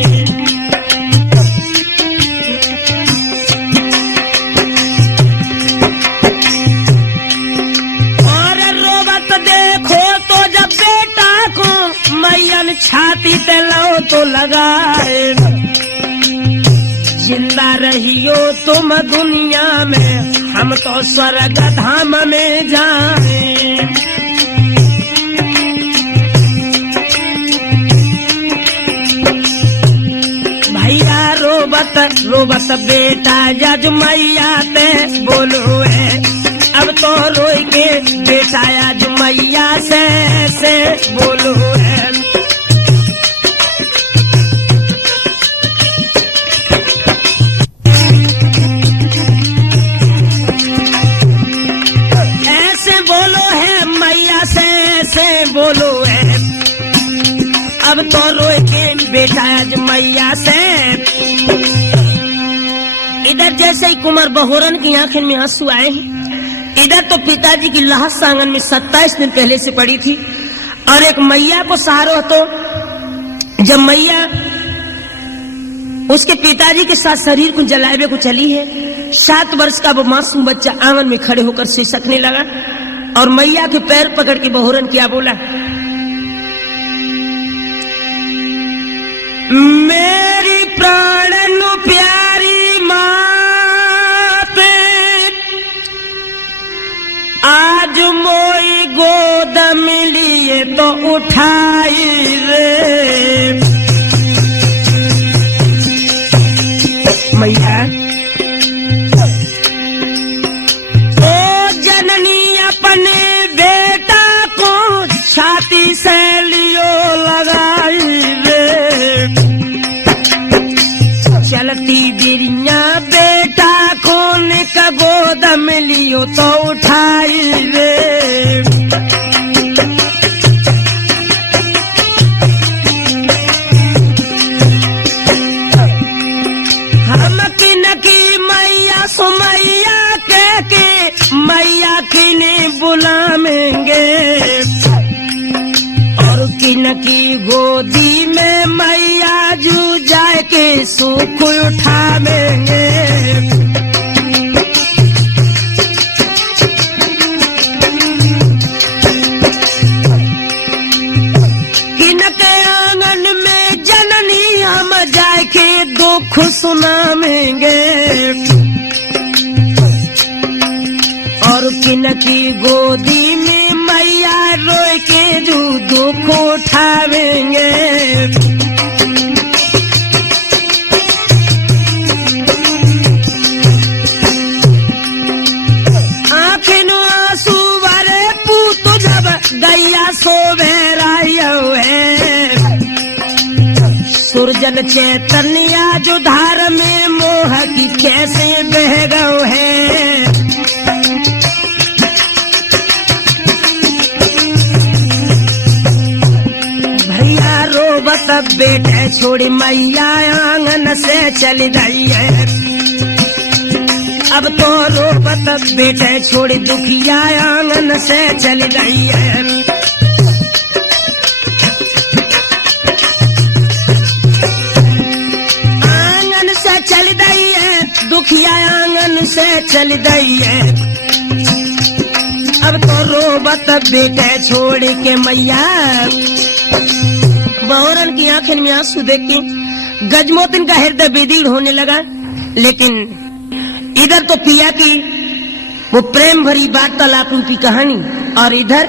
और रोबत देखो तो जब बेटा को मैयन छाती पे लो तो लगाए, जिंदा रहियो तुम दुनिया में, हम तो स्वर्ग धाम में जाए। भैया रोबत रोबत बेटा जज मैया ते बोलो है, अब तो रोई के बेटा आज मैया से बोलो है। बोलो है, अब तो रोए के बेटा आज मैया से। इधर जैसे ही कुमार बहोरन की आंखें में आंसू आए, इधर तो पिताजी की लाश आंगन में 27 दिन पहले से पड़ी थी, और एक मैया को सहारो तो जब मैया उसके पिताजी के साथ शरीर को जलावे को चली है, 7 वर्ष का वो मासूम बच्चा आंगन में खड़े होकर सिसकने लगा, और मैया के पैर पकड़ के बहोरन क्या बोला, मेरी प्राणन प्यारी मात, आज मोई गोद मिली तो उठाई रे। मैया अपने बेटा को छाती से लियो लगाई रे, चलती बिरिया बेटा को निका गोद में लियो तो उठाई रे। हम की नकी मैया सुमैया के मैया किने बुलाएंगे, और किन की गोदी में मैया जू जाए के सुख उठाएंगे। किन के आंगन में जननी हम जाए के दुख सुनाएंगे, और किन की गोदी में मैया रोए के जो दुख उठावेंगे। आंखें आंसू भरे पूत जब गैया सोवेरायो है, सुरजन चैतन्या जो धार में मोह की कैसे बह गयो है। तब बेटे छोड़ी मैया आंगन से चली गई है, अब तो रोबत बेटे छोड़ी दुखिया आंगन से चली गई है। आंगन से चली गई है, दुखिया आंगन से चली गई है, अब तो रोबत बेटे छोड़ के मैया। बहोरन की आंखें में आंसू देख के गजमोतिन का हृदय विदीर्ण होने लगा। लेकिन इधर तो पिया की वो प्रेम भरी वार्तालाप रूपी कहानी और इधर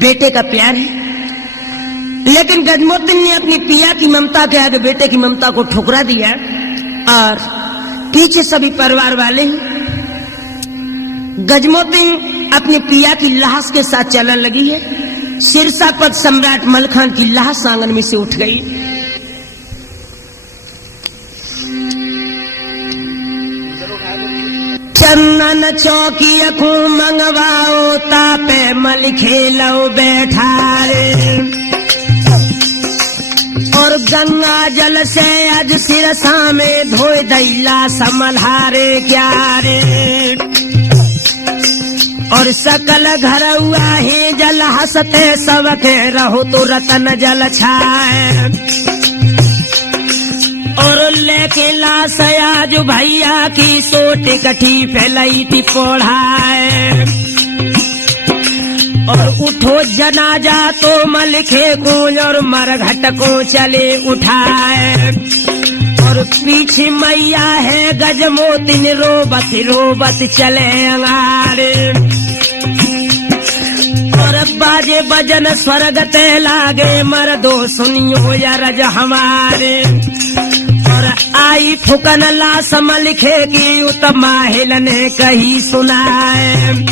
बेटे का प्यार है। लेकिन गजमोतिन ने अपनी पिया की ममता के आगे बेटे की ममता को ठुकरा दिया और पीछे सभी परिवार वाले हैं। गजमोतिन अपनी पिया की लाश के साथ चलने लगी है। सिरसापत सम्राट मलखान की लाश आंगन में से उठ गई। चंदन चौकी अखू मंगवाओ तापे मल खेलो बैठा रे और गंगा जल से आज सिरसा में धोए दैला समलहारे क्या रे और सकल घर हुआ है जल हंसते सबके रहो तो रतन जल छाए और लेके लाश आज भैया की सोट कठी फैलाई थी पोढ़ाए और उठो जनाजा तो मलखे को और मरघट को चले उठाए और पीछे मैया है गजमोतिन रोबत रोबत चले अंगारे और बाजे बजन स्वर्ग ते लागे मर्दो सुनियो यारज हमारे और आई फुकन लाश मलखे की उत्तमा हिल ने कही सुनाए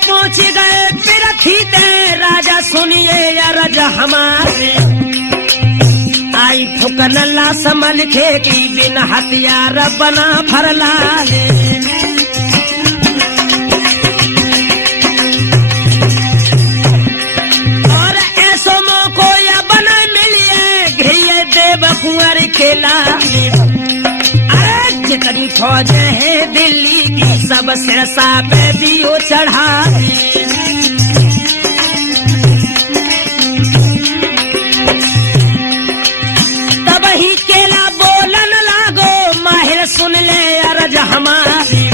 पहुंच गए पिरथी ते राजा सुनिए या राजा हमारे आई फुकन लाश मलखे की बिन हथियार बना फरला और ऐसो मौको या बना मिलिए घिये देव कुंवर खेला जितनी फौज है दिल्ली की सब सिरसा पे दियो चढ़ा तब ही केला बोलन लागो माहिर सुन ले अरज हमारी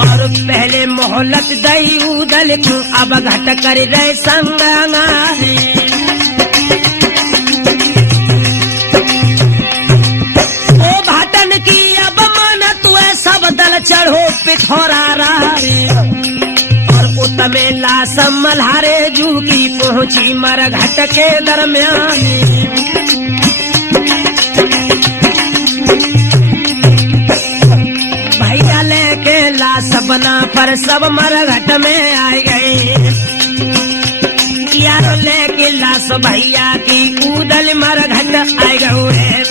और पहले मोहलत दई उदल को अब घट कर रहे संगंगारी चढ़ो पिठौरा और उतमे लाश मल्हारे जू की पहुंची मरघट के दरमियान भैया लेके लाश बना पर सब मरघट में आए गए यारो लेके लाश भैया की उदल मरघट आए गए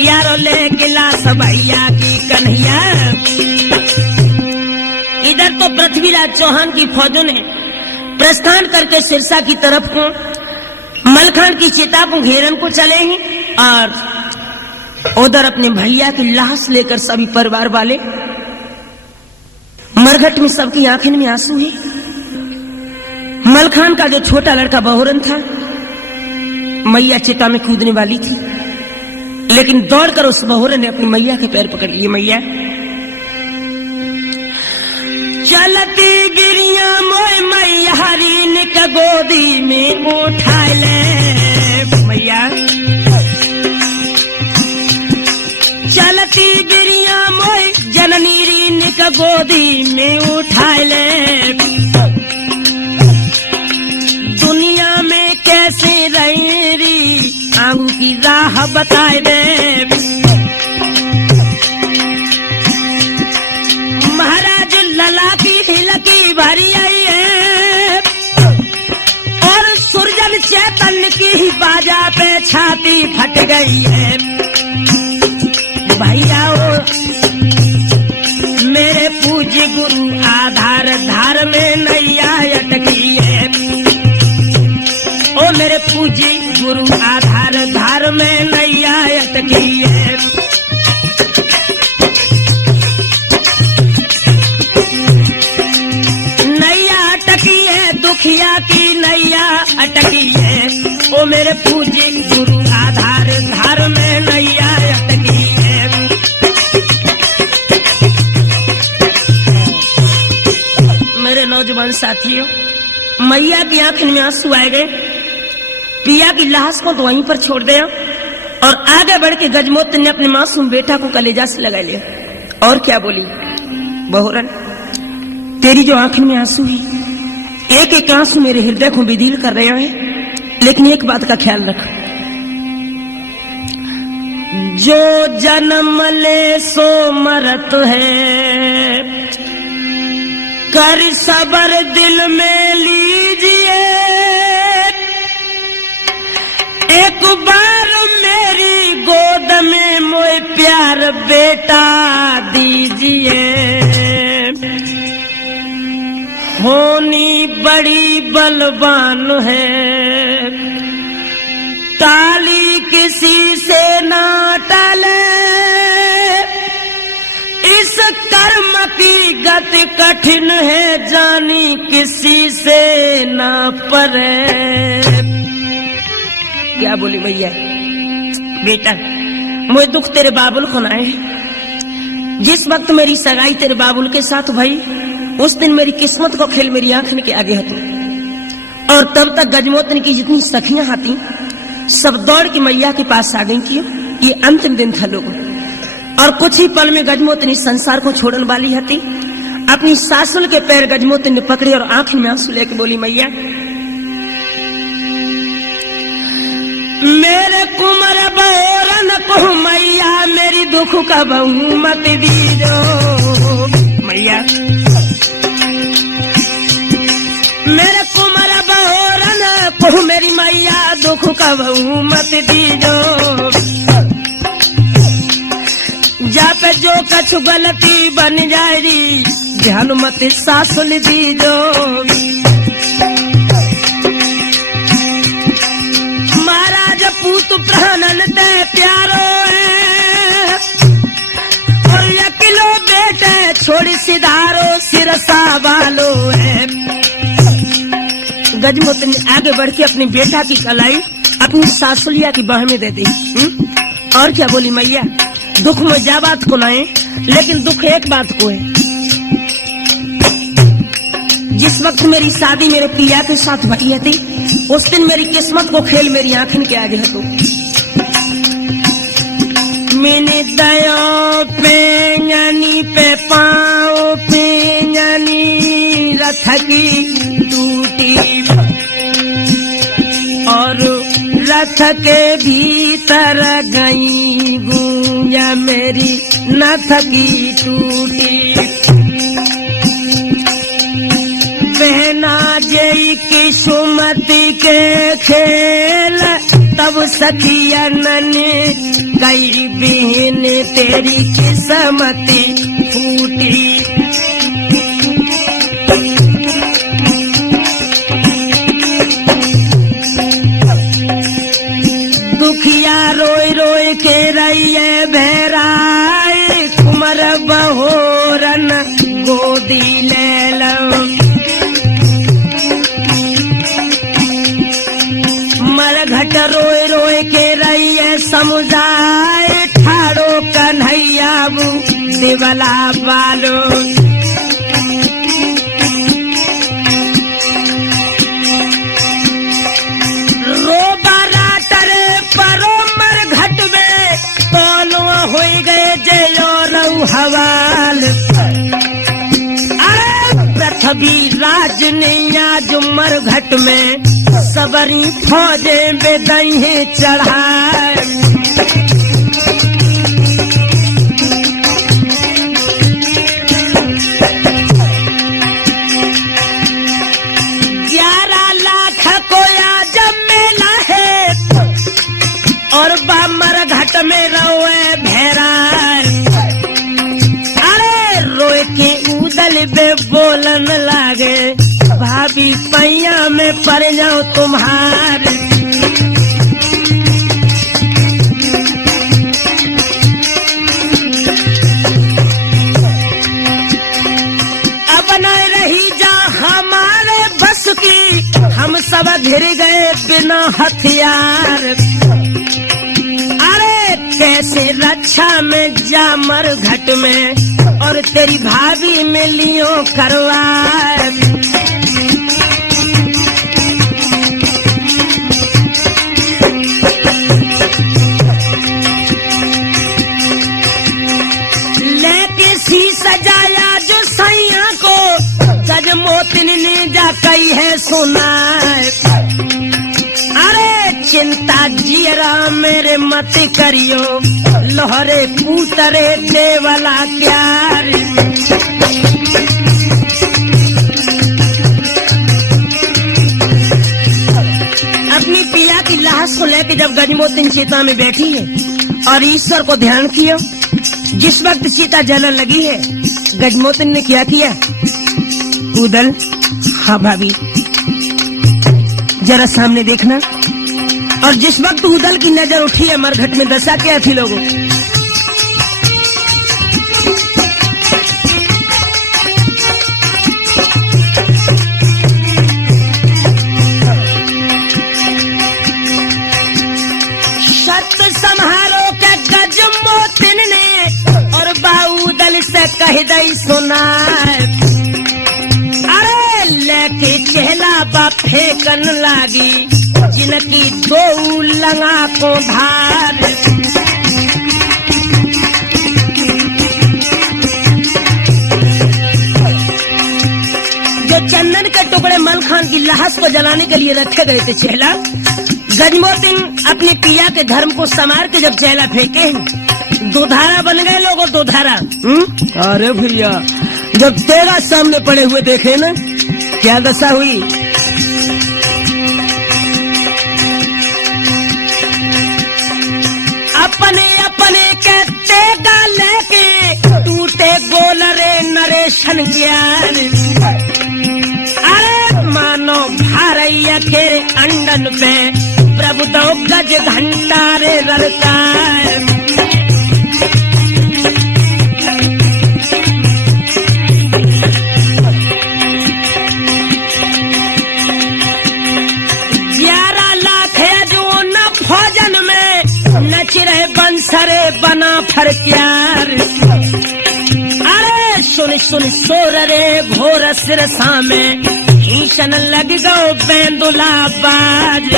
यारो लेके लाश भैया की कन्हैया इधर तो पृथ्वीराज चौहान की फौजों ने प्रस्थान करके सिरसा की तरफ को मलखान की चिता को घेरन को चले हैं और उधर अपने भैया की लाश लेकर सभी परिवार वाले मरघट में सबकी आंखों में आंसू है। मलखान का जो छोटा लड़का बहुरन था मैया चिता में कूदने वाली थी लेकिन दौड़कर उस बहुरन ने अपनी मैया के पैर पकड़ लिए। मैया चलती गिरिया मोय मैया हरीन का गोदी में उठा ले मैया चलती गिरिया मोय जननी रीन का गोदी में उठा ले दुनिया में कैसे रहेरी आंगू की राह बताए दे महाराज लला की हिलकी भरी आई है और सुरजन चैतन्य की ही बाजा पे छाती फट गई है। भैया मेरे पूज्य गुरु आधार धार में नैया अटकी है ओ मेरे पूज्य गुरु आधार धार में नैया अटकी है। नैया अटकी है दुख दुखिया की नैया अटकी है, ओ मेरे पूज्य गुरु आधार धार में नैया अटकी है। मेरे नौजवान साथियों, मैया की आंखों में आंसू आए गए। पिया की लाश को तो वहीं पर छोड़ दिया और आगे बढ़ के गजमोत्र ने अपने मासूम बेटा को कलेजा से लगा लिया और क्या बोली, बहुरन तेरी जो आंखों में आंसू है, एक एक आंसू मेरे हृदय को विदील कर रहे हैं, लेकिन एक बात का ख्याल रख, जो जन्म ले सो मरत है, कर सबर दिल में लीजिए, एक बार मेरी गोद में मोए प्यार बेटा दीजिए। होनी बड़ी बलवान है, ताली किसी से ना टले, इस कर्म की गति कठिन है, जानी किसी से ना परे। क्या बोली भैया, बेटा मुझे दुख तेरे बाबुल को ना है। जिस वक्त मेरी सगाई तेरे बाबुल के साथ भई, उस दिन मेरी किस्मत को खेल मेरी आंखों के आगे हतो, और तब तक गजमोत्र की जितनी सखियां आती सब दौड़ के मैया के पास आ गई थी। ये अंतिम दिन था लोगों, और कुछ ही पल में गजमोत्र संसार को छोड़ने वाली थी। अपनी सासुल के पैर गजमोत्र ने पकड़े और आंखों में आंसू लेके बोली, मैया मेरे कुमर बहरन को मैया मेरी दुख का बहुमत दीजो। मैया मेरे कुमर बहरन को मेरी मैया दुख का बहुमत दीजो। जा पे जो कछु गलती बन जाएगी, ध्यान मत सासुल दीजो। पूत प्राणन ते प्यारो है, और यकिलो बेटे छोड़ी सिधारो सिरसा वालो है। गजमोत्र ने आगे बढ़ के अपने बेटा की कलाई अपनी सासुलिया की बाह में दे दी। और क्या बोली, मैया दुख में जा बात को लाए, लेकिन दुख एक बात को है, जिस वक्त मेरी शादी मेरे पिया के साथ भई थी, उस दिन मेरी किस्मत को खेल मेरी आंखों के आगे है। तो मैंने दया पे जानी पे पाओ पे जानी रथ की टूटी, और रथ के भीतर गई गूंजा मेरी नथ की टूटी। बहना जई की सुमति के खेल, तब सखियन ने कई बहन तेरी किस्मती फूटी। दुखिया रोई रोई के रहिए बहराए, कुमर बहोरन गोदी ले लो। घट रोए रोए के रहिए समुदाय, ठाड़ो कन्हैया देवला बालो। रो बारा टरे परो मर घट में, दोनों हो गए जयो रऊ हवाल। अरे पृथ्वी राज ने आज मर घट में, सबरी फौजे बेदही चढ़ाए। में रोए भेरा, अरे रोए के उदल बे बोलन लागे, भाभी पैया में पड़ जाओ तुम्हारे। अब न रही जा हमारे बस की, घिर गए बिना हथियार। अरे कैसे रक्षा में जामर घट में और तेरी भाभी में लियो करवार। लेके सी सजाया जो सैया को जज मोतिन ने जा कही है सुना। अरे चिंता जियरा मेरे मत करियो लोहरे पूतरे देवला क्या। अपनी पिया की लाश को लेकर जब गजमोतिन सीता में बैठी है और ईश्वर को ध्यान किया, जिस वक्त सीता जलन लगी है, गजमोतिन ने क्या किया? उदल, हाँ भाभी जरा सामने देखना। और जिस वक्त उदल की नजर उठी है मरघट में, दशा क्या थी लोगों? सत्य समारोह के गजमोतिन ने और बाउदल से कह दई सुना। लेके चहला बा फेंकन लागी जिनकी दो लंगा को धार। जो चंदन के टुकड़े मलखान की लाश को जलाने के लिए रखे गए थे चहला, गजमोतिन अपने पिया के धर्म को संवार के जब चहला फेंके, दुधारा बन गए लोगों, दुधारा। अरे भैया जब तेरा सामने पड़े हुए देखे ना, क्या दशा हुई? अपने अपने के तेगा लेके टूटे गोलरे नरेशन ज्ञान। अरे मानो भारैया तेरे अंडन पे प्रभु तो गज घंटारे रड़ता। बंसरे बना फर प्यार। अरे सुन सुन सोर रे घोर सिरसा में ईशन लग गो बेंदुला बाज।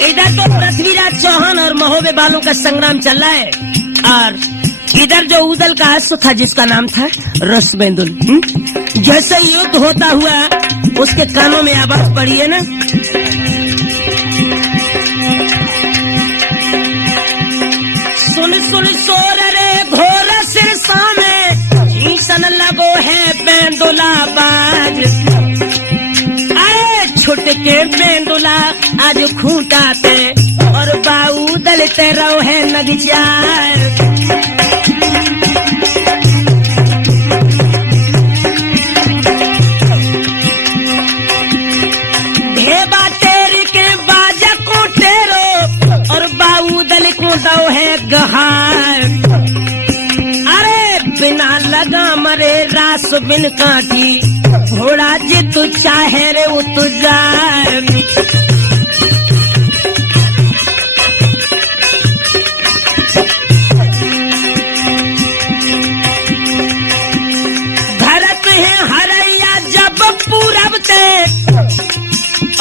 इधर तो पृथ्वीराज चौहान और महोबे बालों का संग्राम चल रहा है, और इधर जो उदल का अश्व था जिसका नाम था रसबेंदुल, जैसे युद्ध होता हुआ उसके कानों में आवाज पड़ी है ना, सुन सुन सोर रे घोर सिरसा में ईसन लगो है बेंदुला बाज। अरे छुट के बेंदुला आज खूंटाते और बाउदल तेरो है नग जाए। दो है गहार। अरे बिना लगा मरे रास बिन काटी घोड़ा जितु चाहे रे उतु जाए। धरत है हरैया जब पूरब से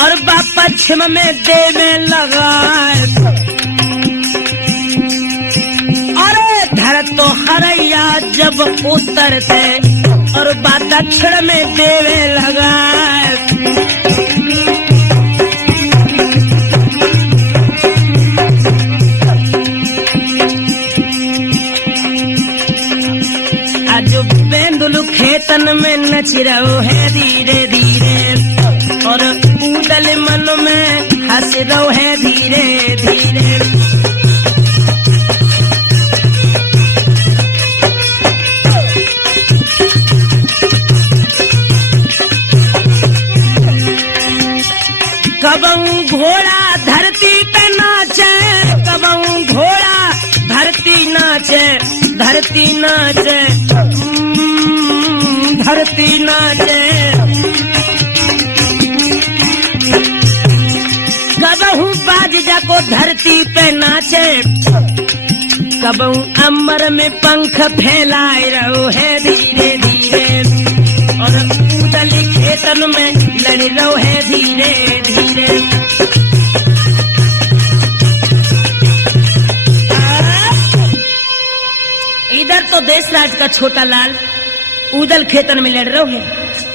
और बा पश्चिम में देवे लगा। तो हरैया जब उत्तर से और बात दक्षिण में देवे लगा। आज बेंदुल खेतन में नच रहो है धीरे धीरे और उदल मन में हंस रहो है धीरे धीरे। कबऊ घोड़ा धरती पे नाचे, कबऊ घोड़ा धरती नाचे, धरती नाचे। धरती नाचे, कबहू बाजा को धरती पे नाचे, कबहू अम्बर में पंख फैलाए रहो है धीरे धीरे, और उदली खेतन में लड़ रहो है धीरे धीरे। इधर तो देशराज का छोटा लाल उदल खेतन में लड़ रहे हैं।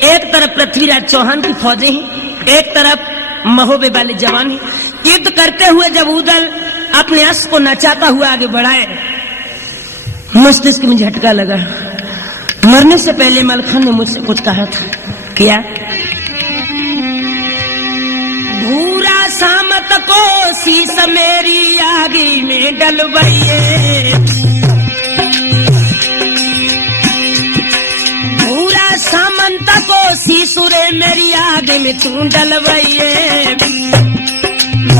एक तरफ पृथ्वीराज चौहान की फौजें हैं, एक तरफ महोबे वाले जवान हैं। युद्ध करते हुए जब उदल अपने अश्व को नचाता हुआ आगे बढ़ाए, मस्तिष्क में झटका लगा। मरने से पहले मलखन ने मुझसे कुछ कहा था, क्या? भूरा सामत को शीश मेरी आगे में डलवाइए, भूरा सामंत को शीशुरे मेरी आगे में तू डलवाइए,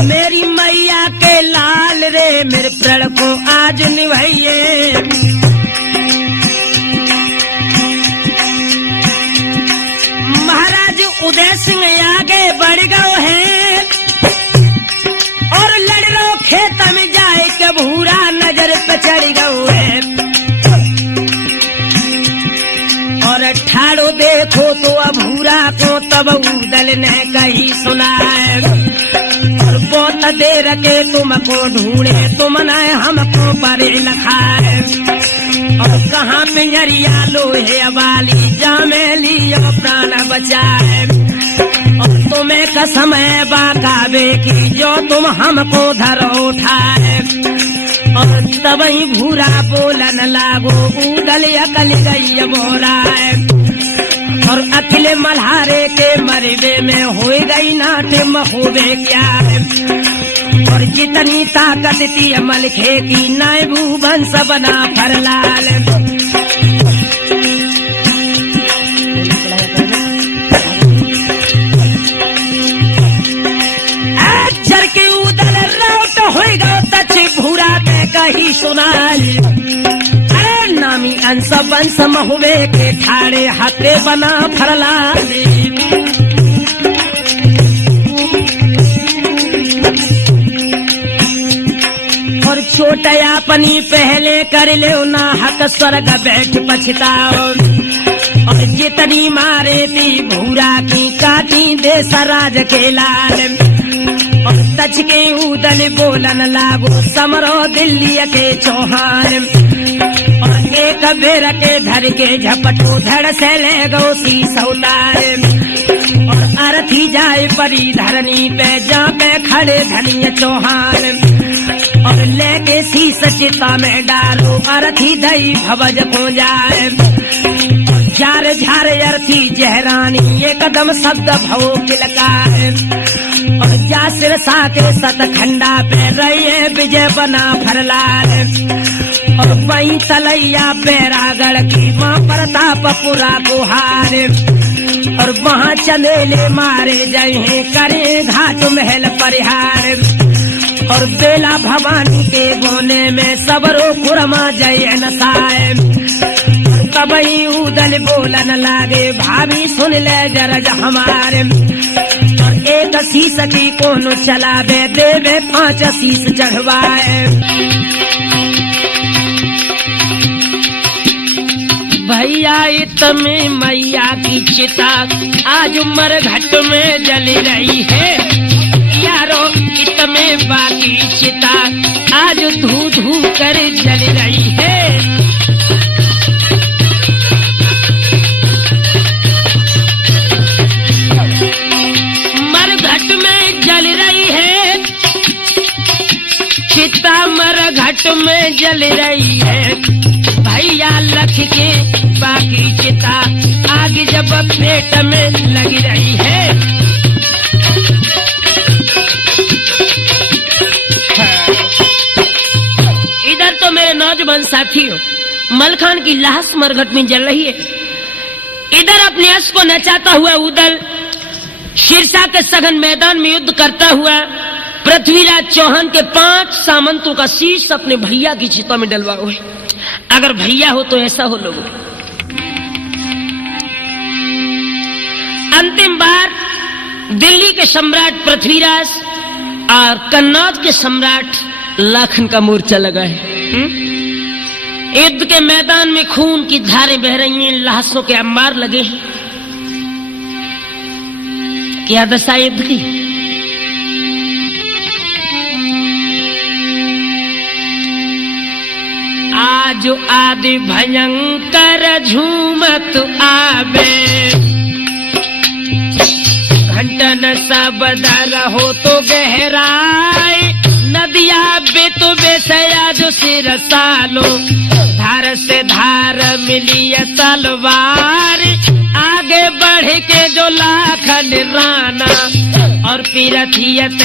मेरी मैया के लाल रे मेरे प्रण को आज निभाइए। महाराज उदय सिंह आगे बढ़ गए हैं और लड़ रो खेत में जाए के भूरा नजर पे चढ़ गए हैं, और ठाड़ो देखो तो अभूरा को तब उदल ने कही सुना है, बहुत देर के तुमको ढूंढे तुम न हमको परे लखाए, और कहाँ पिंजरिया लोहे वाली जामेली प्राण बचाए, और तुम्हें कसम है बाकाबे की जो तुम हमको धरो उठाए, और तब ही भूरा बोलन लागो उदल अकल गई बोराए, और अकेले मल्हारे के मरबे में हो गई नाटे महोबे क्या है, और जितनी ताकत थी मलखे की नायबू वंश बना फरलाल। अक्षर के उदल राउट होएगा तच भूरा के कही सुनाल, नामी अंश वंश महुबे के ठाड़े हाथे बना फरलाल। और छोटा अपनी पहले कर ले ना हक स्वर्ग बैठ पछताओ, और जितनी मारे थी भूरा की काटी दे सराज के लाल, और तच के उदल बोलन लागो समरो दिल्ली के चौहान, और एक बेर के धर के झपटो धड़ से ले गो सी सौतार, और अरथी जाए परी धरनी पे जा पे खड़े धनिया चौहान, और लेके शीस चिता में डालो अरथी दई भवज को जाए, झार झार अरथी जहरानी एकदम शब्द भवो किलकाए, और जा सिरसा के सतखंडा पे रहे विजय बना फरलाल, और वहीं तलैया पैरागढ़ की मां प्रतापपुरा को हार, और वहाँ चंदेले मारे जय करे घाट महल परिहार, और बेला भवानी के गोने में सबरो खुरमा जय नसाए, तबई उदल बोलन लागे भाभी सुन ले जरज हमारे, और एक शीश की कोनो चलावे देवे 5 शीश चढ़वाए। भैया इतने मैया की चिता आज मरघट में जल रही है, यारो इतने बाकी चिता आज धू धू कर जल रही है। मरघट में जल रही है चिता, मरघट में जल रही है भैया लख के बाकी चिता आग जब पेट में लग रही है। इधर तो मेरे नौजवान साथियों मलखान की लाश मरघट में जल रही है, इधर अपने अश्व को नचाता हुआ उदल सिरसा के सघन मैदान में युद्ध करता हुआ पृथ्वीराज चौहान के 5 सामंतों का शीश अपने भैया की चिता में डलवा हुआ है। अगर भैया हो तो ऐसा हो लोगों। अंतिम बार दिल्ली के सम्राट पृथ्वीराज और कन्नौज के सम्राट लाखन का मोर्चा लगा है। युद्ध के मैदान में खून की धारें बह रही हैं, लाशों के अंबार लगे हैं। क्या दशा युद्ध की। आज आदि भयंकर झूमत आवे, घंटन सब दर हो तो गहराई, नदिया बे तो बेसया जो सिर सालो, धार से धार मिली तलवार, आगे बढ़ के जो लाखन राना, और पीरथियत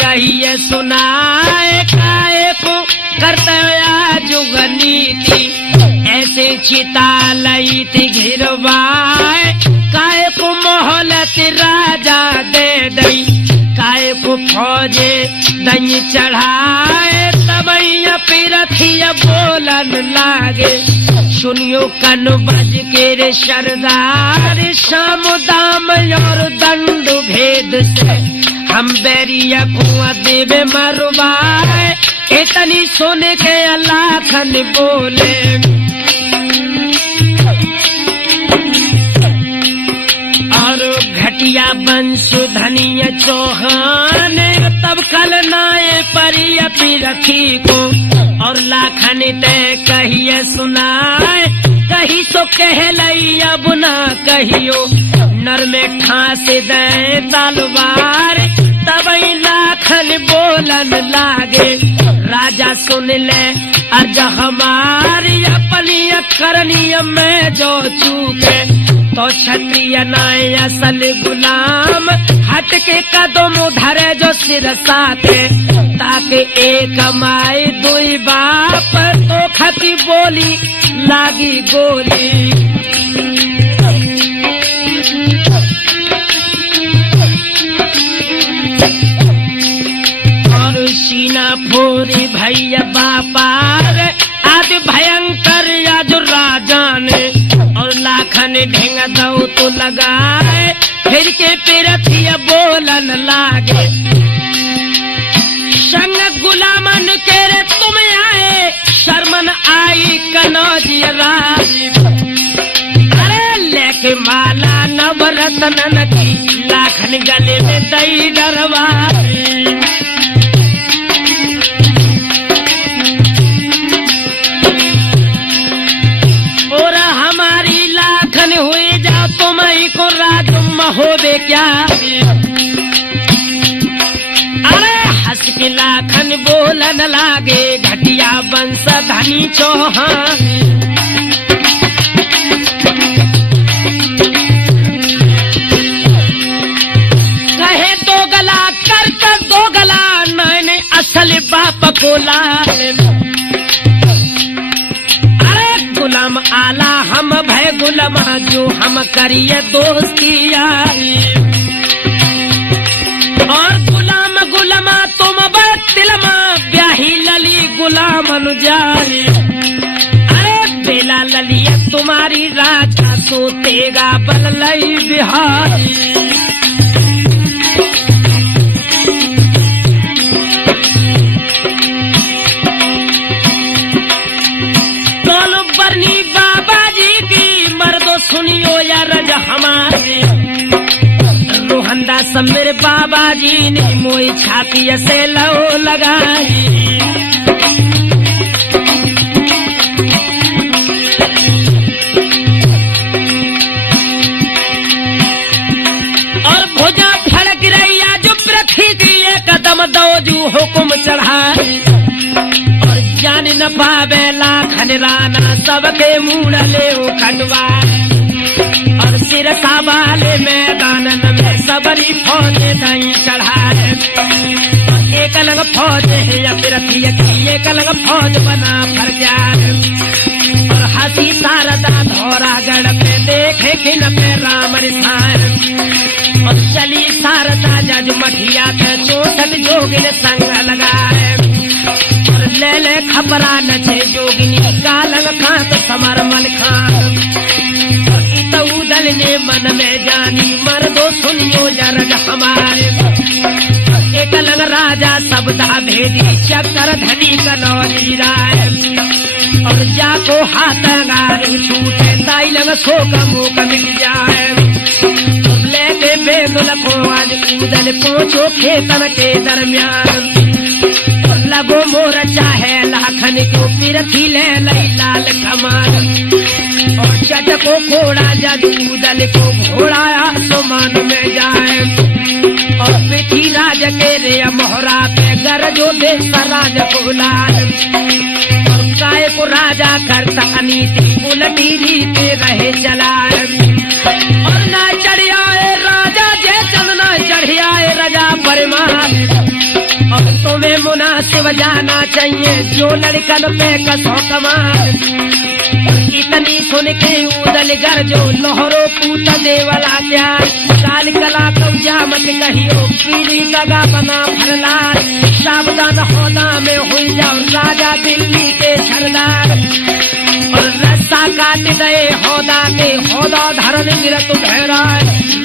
कहिए सुनाए, काहे को करतया जुग नीति, ऐसे चिता लई थी घिरवाए, काहे को मोहलत राजा दे दई, काहे को फौजे दई चढ़ाए, तबैया पीरथिया बोलन लागे, सुनियो कन बज के रे सरदार, शाम दाम और दंड भेद से हम बैरिया कुआं देवे मरवाए, इतनी सोने के लाखन बोले। और घटिया बंसु धनिया चौहान, तब कल नाये परिया पीरथी को, और लाखन ते कहिए सुनाए, कही सो कह लई अब ना कहियो, नर में ठास दे तलवार, तबई लाखन बोलन लागे, राजा सुन ले अर्ज हमारी, अपनी करनी में जो चूके, तो क्षत्रिय नाय असल गुलाम, हट के कदम धरे जो सिर साथे, ताकि एक माए दुई बाप, तो खती बोली लागी गोली। और सीना फोरी भैया बापार, आदि भयंकर आज राजा ने, और लाखन ढेंग दो तो लगाए, फिर के पीरथिया बोलन लागे, संग गुलामन के रे तुम आए, शर्मन आई कनौजिया राजी, अरे लेके माला नवरत्न की, लाखन गले में दई डरवाई। और हमारी लाखन हुई जा तुम ही को राज महोदय क्या, अरे हंस के लाखन बोलन लागे, घटिया बंस धनी चौहान, कहे दो गला कर दो गला, मैंने असल बाप को लाल, गुलाम आला हम भय गुलामा, जो हम करिए दोस्ती आई, और गुलाम गुलामा तुम तिलमा, ब्याही लली गुलाम अनुजारी, अरे बेला ललिया तुम्हारी राजा, सोतेगा बल लई बिहारी। सुनियो या रज हमारे, रोहनदा सब मेरे बाबा जी ने मोई छाती से लो लगाई, और भुजा फड़क रही जो पृथ्वी की एक कदम दो जो हुक्म चढ़ाए, और जान न पावे लाखन राना, सबके मुड़ ले खटवाए, और सिर वाले मैदान में सबरी फौज दई चढ़ाए, एक अलग फौज है या पृथ्वी की, एक अलग फौज बना भर जाए, और हंसी शारदा धौरागढ़ पे देखे खिन पे राम रिसाए, और चली शारदा जज मठिया के 64 जोगिन संग लगाए, और ले ले खबरा नचे जोगिनी, कालंग खात समर मल खान, दल ने मन में जानी मर्दो भेदी चक्कर धनी कनौरी राय और जाको हाथ गारू छूटे ताई लग सो कमोक मिल जाए लेके बेदुल को आज कूदल पहुंचो खेतन के दरमियान लगो मोर चाहे लाखन को पिरथी ले लई लाल कमान और चटको घोड़ा जदूदल को घोड़ा आसमान में जाए और पिठी राज के रे मोहरा पे गरजो दे राज को लाल और काय को राजा करता नीति उलटी रीते रहे चलाए और ना चढ़ियाए राजा जे चलना चढ़ियाए राजा परमार और तुम्हें मुनासिब जाना चाहिए जो लड़कन पे कसो कमार इतनी सुन के उदल गर जो लोहरो पूत देवला प्यार काल कला कौजा मत कहियो पीली गगा बना भरलार सावधान होदा में हुई जाओ राजा दिल्ली के सरदार और रस्सा काट गए होदा के होदा धरन गिरत भैरा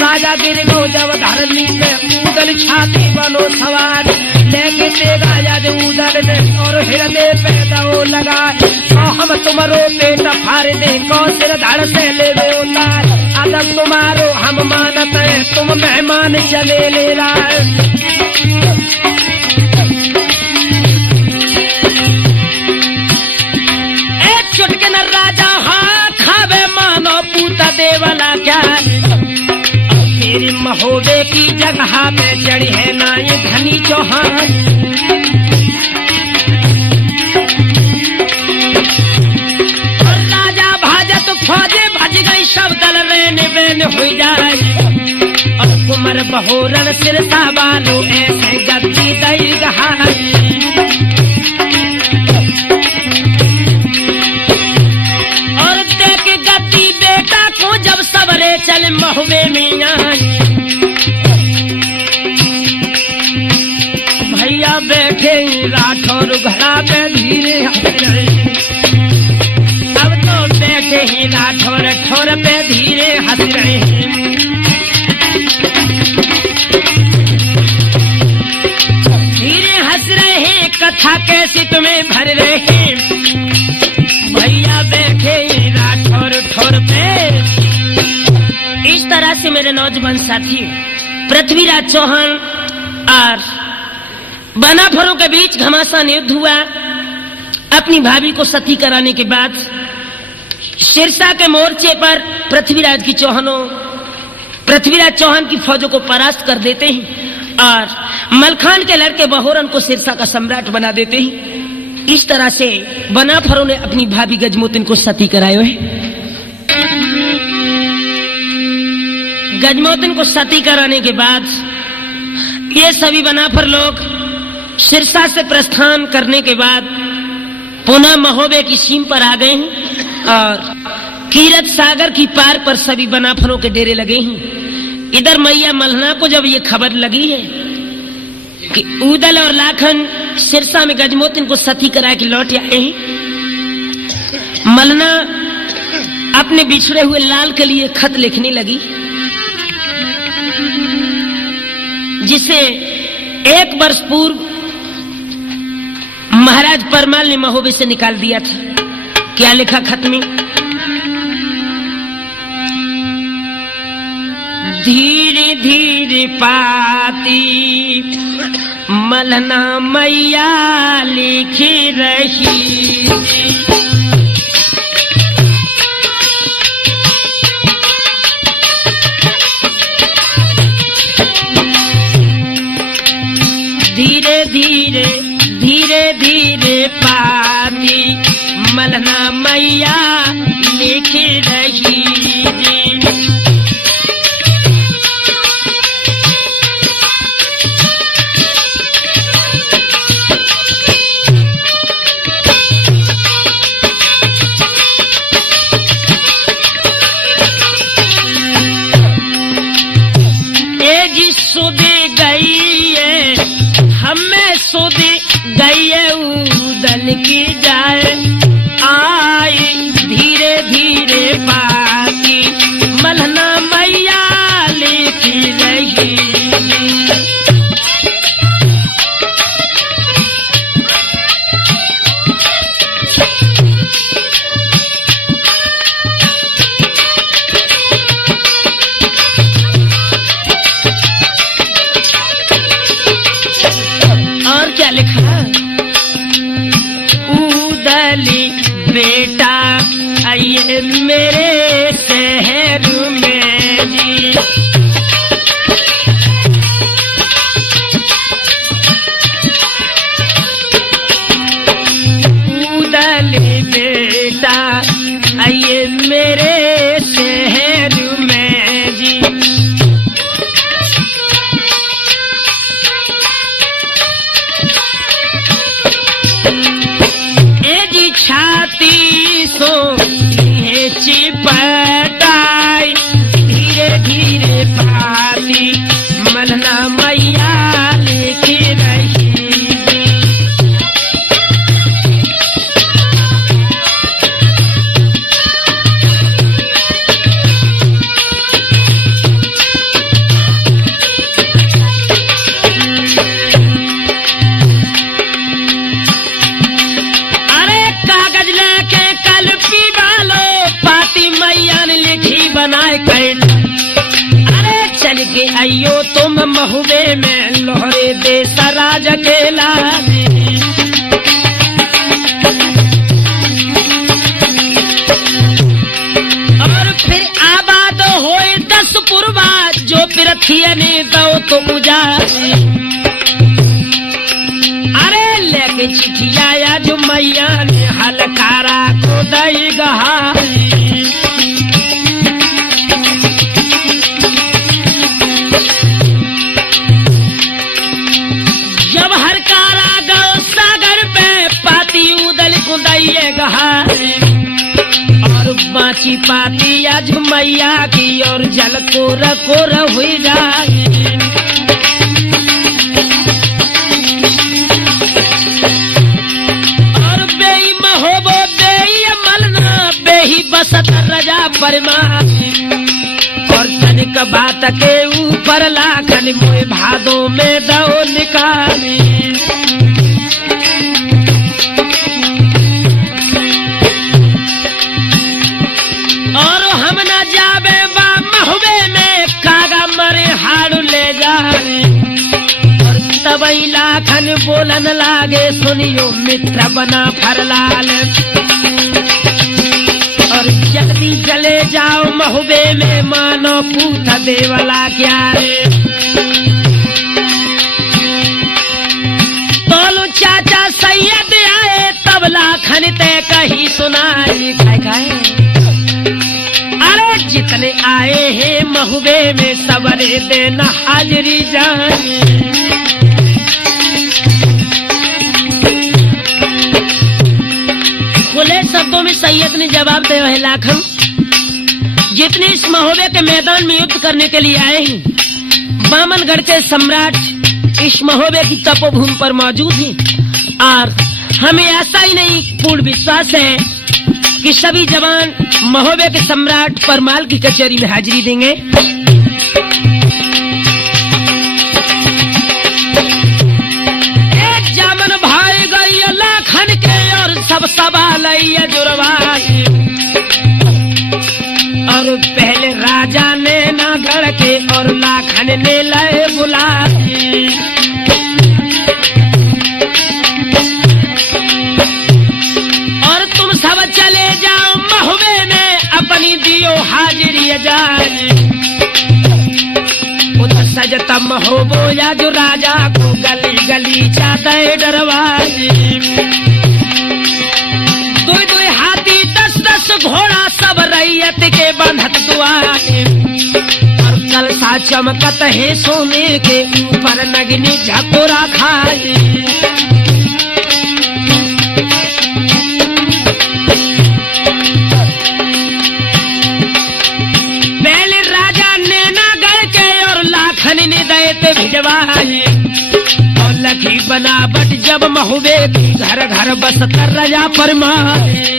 राजा गिर गो जब धरनी पे उदल छाती बनो सवार लेके तेगा याद उदल ने और हृदय पे दो लगा हम तुम्हारो पेट फाड़ दे कौशल धड़ से ले दे उतार अदब तुम्हारो हम मानत है तुम मेहमान चले ले रहा एक चुटके न राजा हाँ खावे मानो पूता देवला क्या तेरी महोबे की जगह पे चढ़ी है ना ये धनी चौहान फौजे भज गई सब दल रेने बेन हुई जाए और कुमर बहोरन सिरसा बालो ऐसे गद्दी दई गहाई और देख गद्दी बेटा को जब सबरे चल महुए मियां भैया बैठे राठौर घड़ा पे धीरे ही राठौर ठौर पे धीरे हंस रहे धीरे हंस रहे कथा कैसे तुम्हें भर रहे भैया बैठे ही राठौर ठौर पे। इस तरह से मेरे नौजवान साथी पृथ्वीराज चौहान और बनाफरों के बीच घमासान युद्ध हुआ। अपनी भाभी को सती कराने के बाद सिरसा के मोर्चे पर पृथ्वीराज चौहान की फौजों को परास्त कर देते हैं और मलखान के लड़के बहोरन को सिरसा का सम्राट बना देते हैं। इस तरह से बनाफरों ने अपनी भाभी गजमोतिन को सती करायो है। गजमोतिन को सती कराने के बाद ये सभी बनाफर लोग सिरसा से प्रस्थान करने के बाद पुनः महोबे की सीम पर आ गए हैं और कीरत सागर की पार पर सभी बनाफरों के डेरे लगे हैं। इधर मैया मलहना को जब ये खबर लगी है कि उदल और लाखन सिरसा में गजमोतिन को सती करा के लौट आए हैं, मलहना अपने बिछड़े हुए लाल के लिए खत लिखने लगी जिसे 1 वर्ष पूर्व महाराज परमाल ने महोबे से निकाल दिया था। क्या लिखा खत में? धीरे धीरे पाती मलहना मैया लिख रही धीरे धीरे धीरे धीरे पाती मलहना मैया लिख रही सुदे गई है हमें सुदे गई है उदल की जाए आई धीरे धीरे बाकी मलहना मैया लिख रही कैन। अरे चल के आइयो तुम महुबे में लोहरे दे सराज अकेला। और फिर आबाद होए 10 पुरवा जो पृथ्वी ने दो तो उजाड़। अरे लेके चिट्ठिया या जो मैया ने हलकारा को दई गहा। जब हरकारा गौ सागर पे पाती उदल को दई गहा। और बाची पाती या जो मैया की और जल कोर कोर हुई जाए। बसत रजा परमा। और तनिक बात के ऊपर लाखन मोए भादों में दो निकाली। और हम न जावे बा महुबे में कागा मरे हाड़ू ले जाए। और तबई लाखन बोलन लागे सुनियो मित्र बना फरलाल। और जल्दी चले जाओ महुबे में मानो पूत देवला क्या रे। तोलू चाचा सैयद आए तब लाखन ते कही सुनाई। अरे जितने आए हैं महुबे में सबरे देना हाजिरी जाए। खुले शब्दों में सैयद ने जवाब दिया है लाखन, जितने इस महोबे के मैदान में युद्ध करने के लिए आए हैं, बामनगढ़ के सम्राट इस महोबे की तपोभूमि पर मौजूद हैं। और हमें ऐसा ही नहीं पूर्ण विश्वास है कि सभी जवान महोबे के सम्राट परमाल की कचहरी में हाजिरी देंगे। एक जामन भाई गई लाखन के और सब सवाल जुड़वाई। और पहले राजा ने ना गढ़ के और लाखन ने लय बुलाई। और तुम सब चले जाओ महुबे में अपनी दियो हाजिरी जाए। उधर सजता महोबो या जो राजा को गली गली चाहते डरवाई। दुई हाथी 10 घोड़ा सब रैयत के बंधत दुआरे। और कलसा चमकत है सोने के ऊपर नगनी झकोरा खाई। पहले राजा ने ना गढ़ के और लाखन ने दैत भिजवाई। और लखी बनावट जब महुबे की घर घर बसत रजा फरमाए।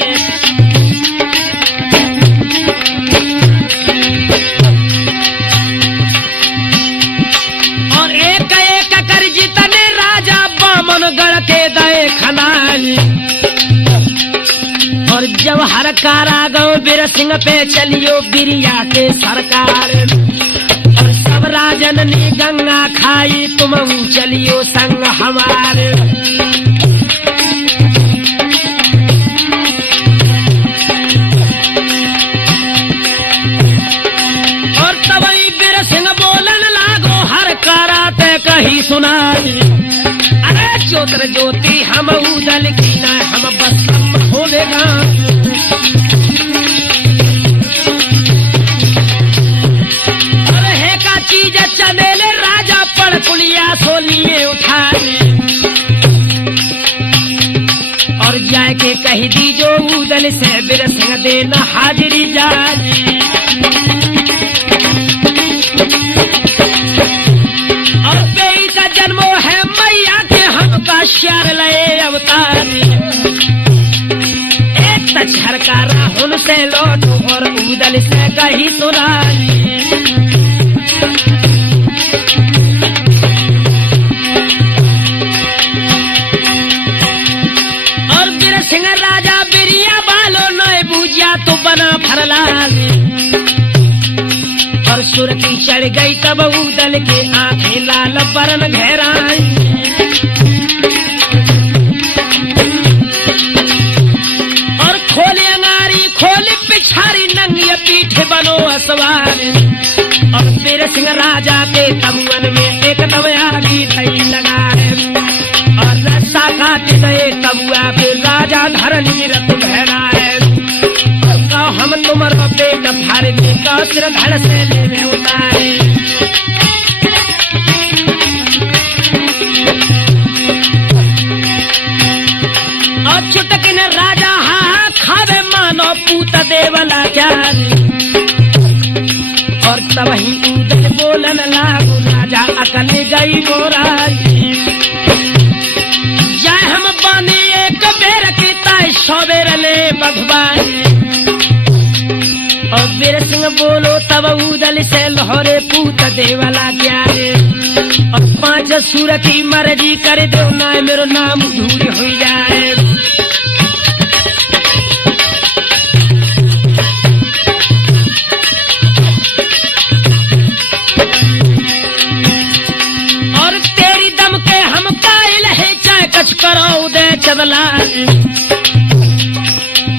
और एक एक कर जितने राजा बामनगढ़ के दए खनाई। और जब हरकारा गाँव बीर सिंह पे चलियो बिरिया के सरकार। और सब राजन ने गंगा खाई तुम चलियो संग हमारे। और तबई बीर सिंह बोलन लागो हरकारा ते कही सुनाई। अरे ज्योतिर ज्योति हम उदल की न हम बस होलेगा। अरे है का चीज चमेले राजा पड़ कुलिया सोनिए उठाए। और जाए के कही दी जो उदल से बीर सिंह देना हाजिरी जाए। और बेई का जन्मो है मैया के हमका श्यार लए अवतार। एक तछर का राहुल से लौटो और उदल से कही सुनाई। और बीर सिंह राजा बिरिया बालो नए बूझिया तो बना फरला। और सुरती चढ़ गई तब उदल के आंखें लाल बरन घेराई। और खोले अंगारी खोले पिछारी नंगी पीठ बनो असवार। और बीर सिंह राजा के तमुअन में एक दम आगी थई लगाए। और रस्सा काट गए तबुआ पे राजा धरनी रत भैराए। हम तुमर पेट फाड़ दे का सिर धड़ से ले उतारे। और छुटक न राजा हा खावे मानो पूत देवला चार। और तब ही उदल बोलन लागू राजा अकल गई मोराई। जाए हम बानी एक बेर की ताई सवेर ले बघवाई। और बीर सिंह बोलो तब उदल से लोहरे पूत देवला क्या रे। और 5 सूर की मर्जी कर दो ना मेरो नाम धूल हो जाए। और तेरी दम के हम कायल है चाहे कछ करो दे चदला।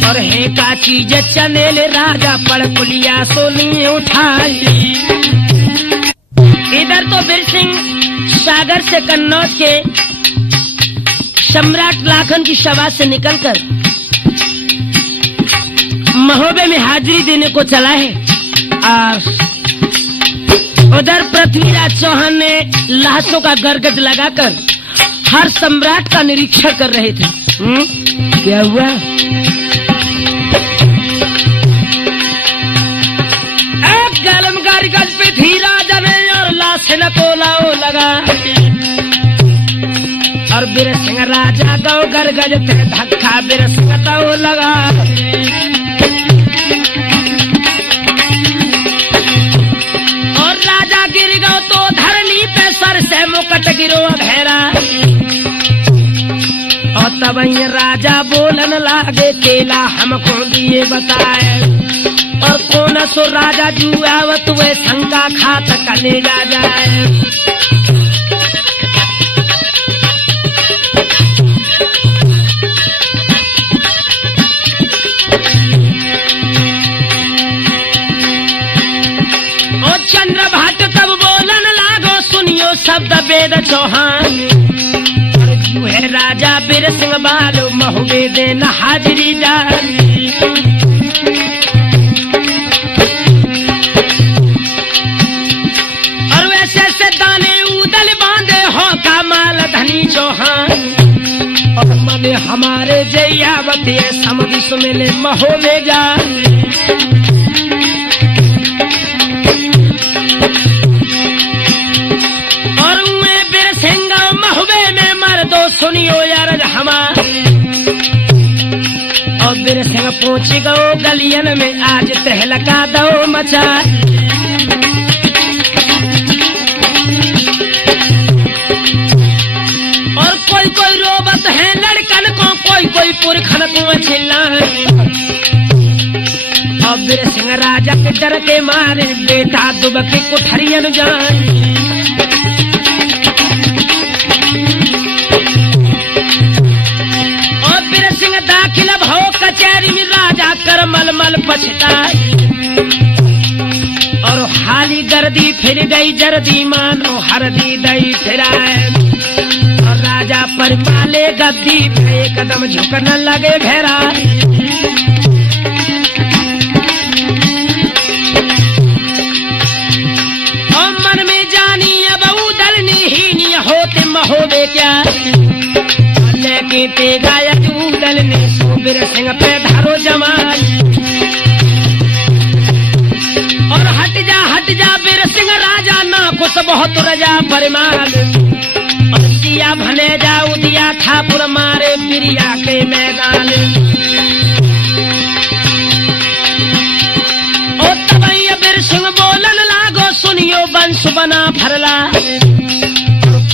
और है का चीज चनेल राजा पड़ पुलिया सोनी उठाई। इधर तो बीर सिंह सागर से कन्नौज के सम्राट लाखन की सभा से निकलकर महोबे में हाजिरी देने को चला है। और उधर पृथ्वीराज चौहान ने लाशों का गरगज लगाकर हर सम्राट का निरीक्षण कर रहे थे। क्या हुआ? गज पे थी राजा ने और लाश न को लाओ लगा। और बीर सिंह राजा गौ गरगज थे धक्का बीर सिंह तो लगा। और राजा गिर गो तो धरनी पे सर से मुकट गिरो घेरा। और तब राजा बोलन लागे केला हमको दिए बताए। और कौन सो राजा जुआवत वे शंका खात कले जा जाए। और चंद्र भट्ट तब बोलन लागो सुनियो शब्द वेद चौहान। और जुए राजा बीर सिंह बालो महुबे देन हाजिरी जानी। चौहान और मने हमारे जयावत समझ सुमिले महो में जा। और मैं बीर सिंह महुबे में मर दो सुनियो यार हमारे। और बीर सिंह पहुंच गो गलियन में आज तहलका दो मचा। कोई रोबत है लड़कन को कोई पुरखन को चिल्ला। और बीर सिंह राजा के डर के मारे बेटा दुबके कोठरियन जाए। और बीर सिंह दाखिल भो कचहरी में राजा कर मलमल पछताए। और हाली गर्दी फिर गई जर्दी मानो हरदी दई फिराए। राजा पर माले गद्दी पे कदम झुकने लगे घेरा। और मन में जानी अब उदल नहीं होते महोबे क्या। लेके ते गाया उदल ने सो बीर सिंह पे धारो जमाल। और हट जा बीर सिंह राजा ना कुछ बहुत रजा परमाल। सिया भले जाऊ दिया ठाकुर मारे प्रिया के मैदान। ओ तब बीर सिंह बोलन लागो सुनियो वंश बना भरला।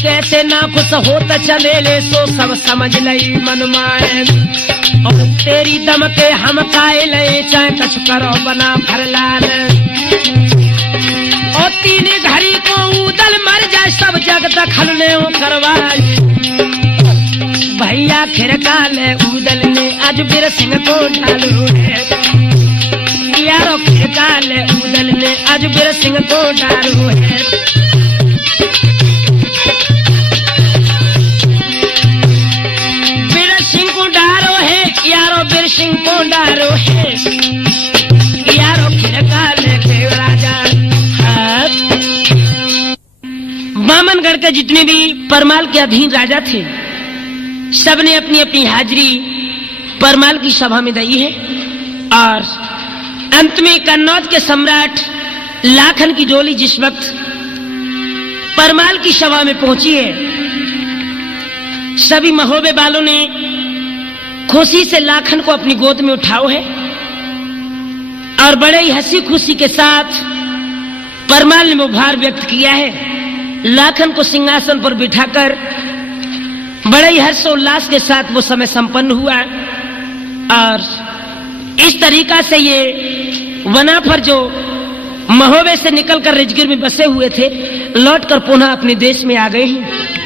कैसे ना कुछ होता चलेले सो सब समझ लई मन माए। और तेरी दम के हम कायल चाहे कछ करो बना भरला। दखल ने करवाई, भैया खिरकाले उदल ने आज बीर सिंह को डालो है, यारो खिरकाले उदल ने आज बीर सिंह को डालो है। बीर सिंह को डालो है, यारो बीर सिंह को डालो है, यारो खिरकाले के राजा। बामनगढ़ के जितने भी परमाल के अधीन राजा थे, सबने अपनी अपनी हाजिरी परमाल की सभा में दी है। और अंत में कन्नौज के सम्राट लाखन की डोली जिस वक्त परमाल की सभा में पहुंची है, सभी महोबे वालों ने खुशी से लाखन को अपनी गोद में उठाओ है और बड़े ही हंसी खुशी के साथ परमाल ने मुभार व्यक्त किया है। लाखन को सिंहासन पर बिठाकर बड़े ही हर्षोल्लास के साथ वो समय संपन्न हुआ। और इस तरीका से ये वनाफर जो महोबे से निकलकर राजगीर में बसे हुए थे, लौटकर पुनः अपने देश में आ गए हैं।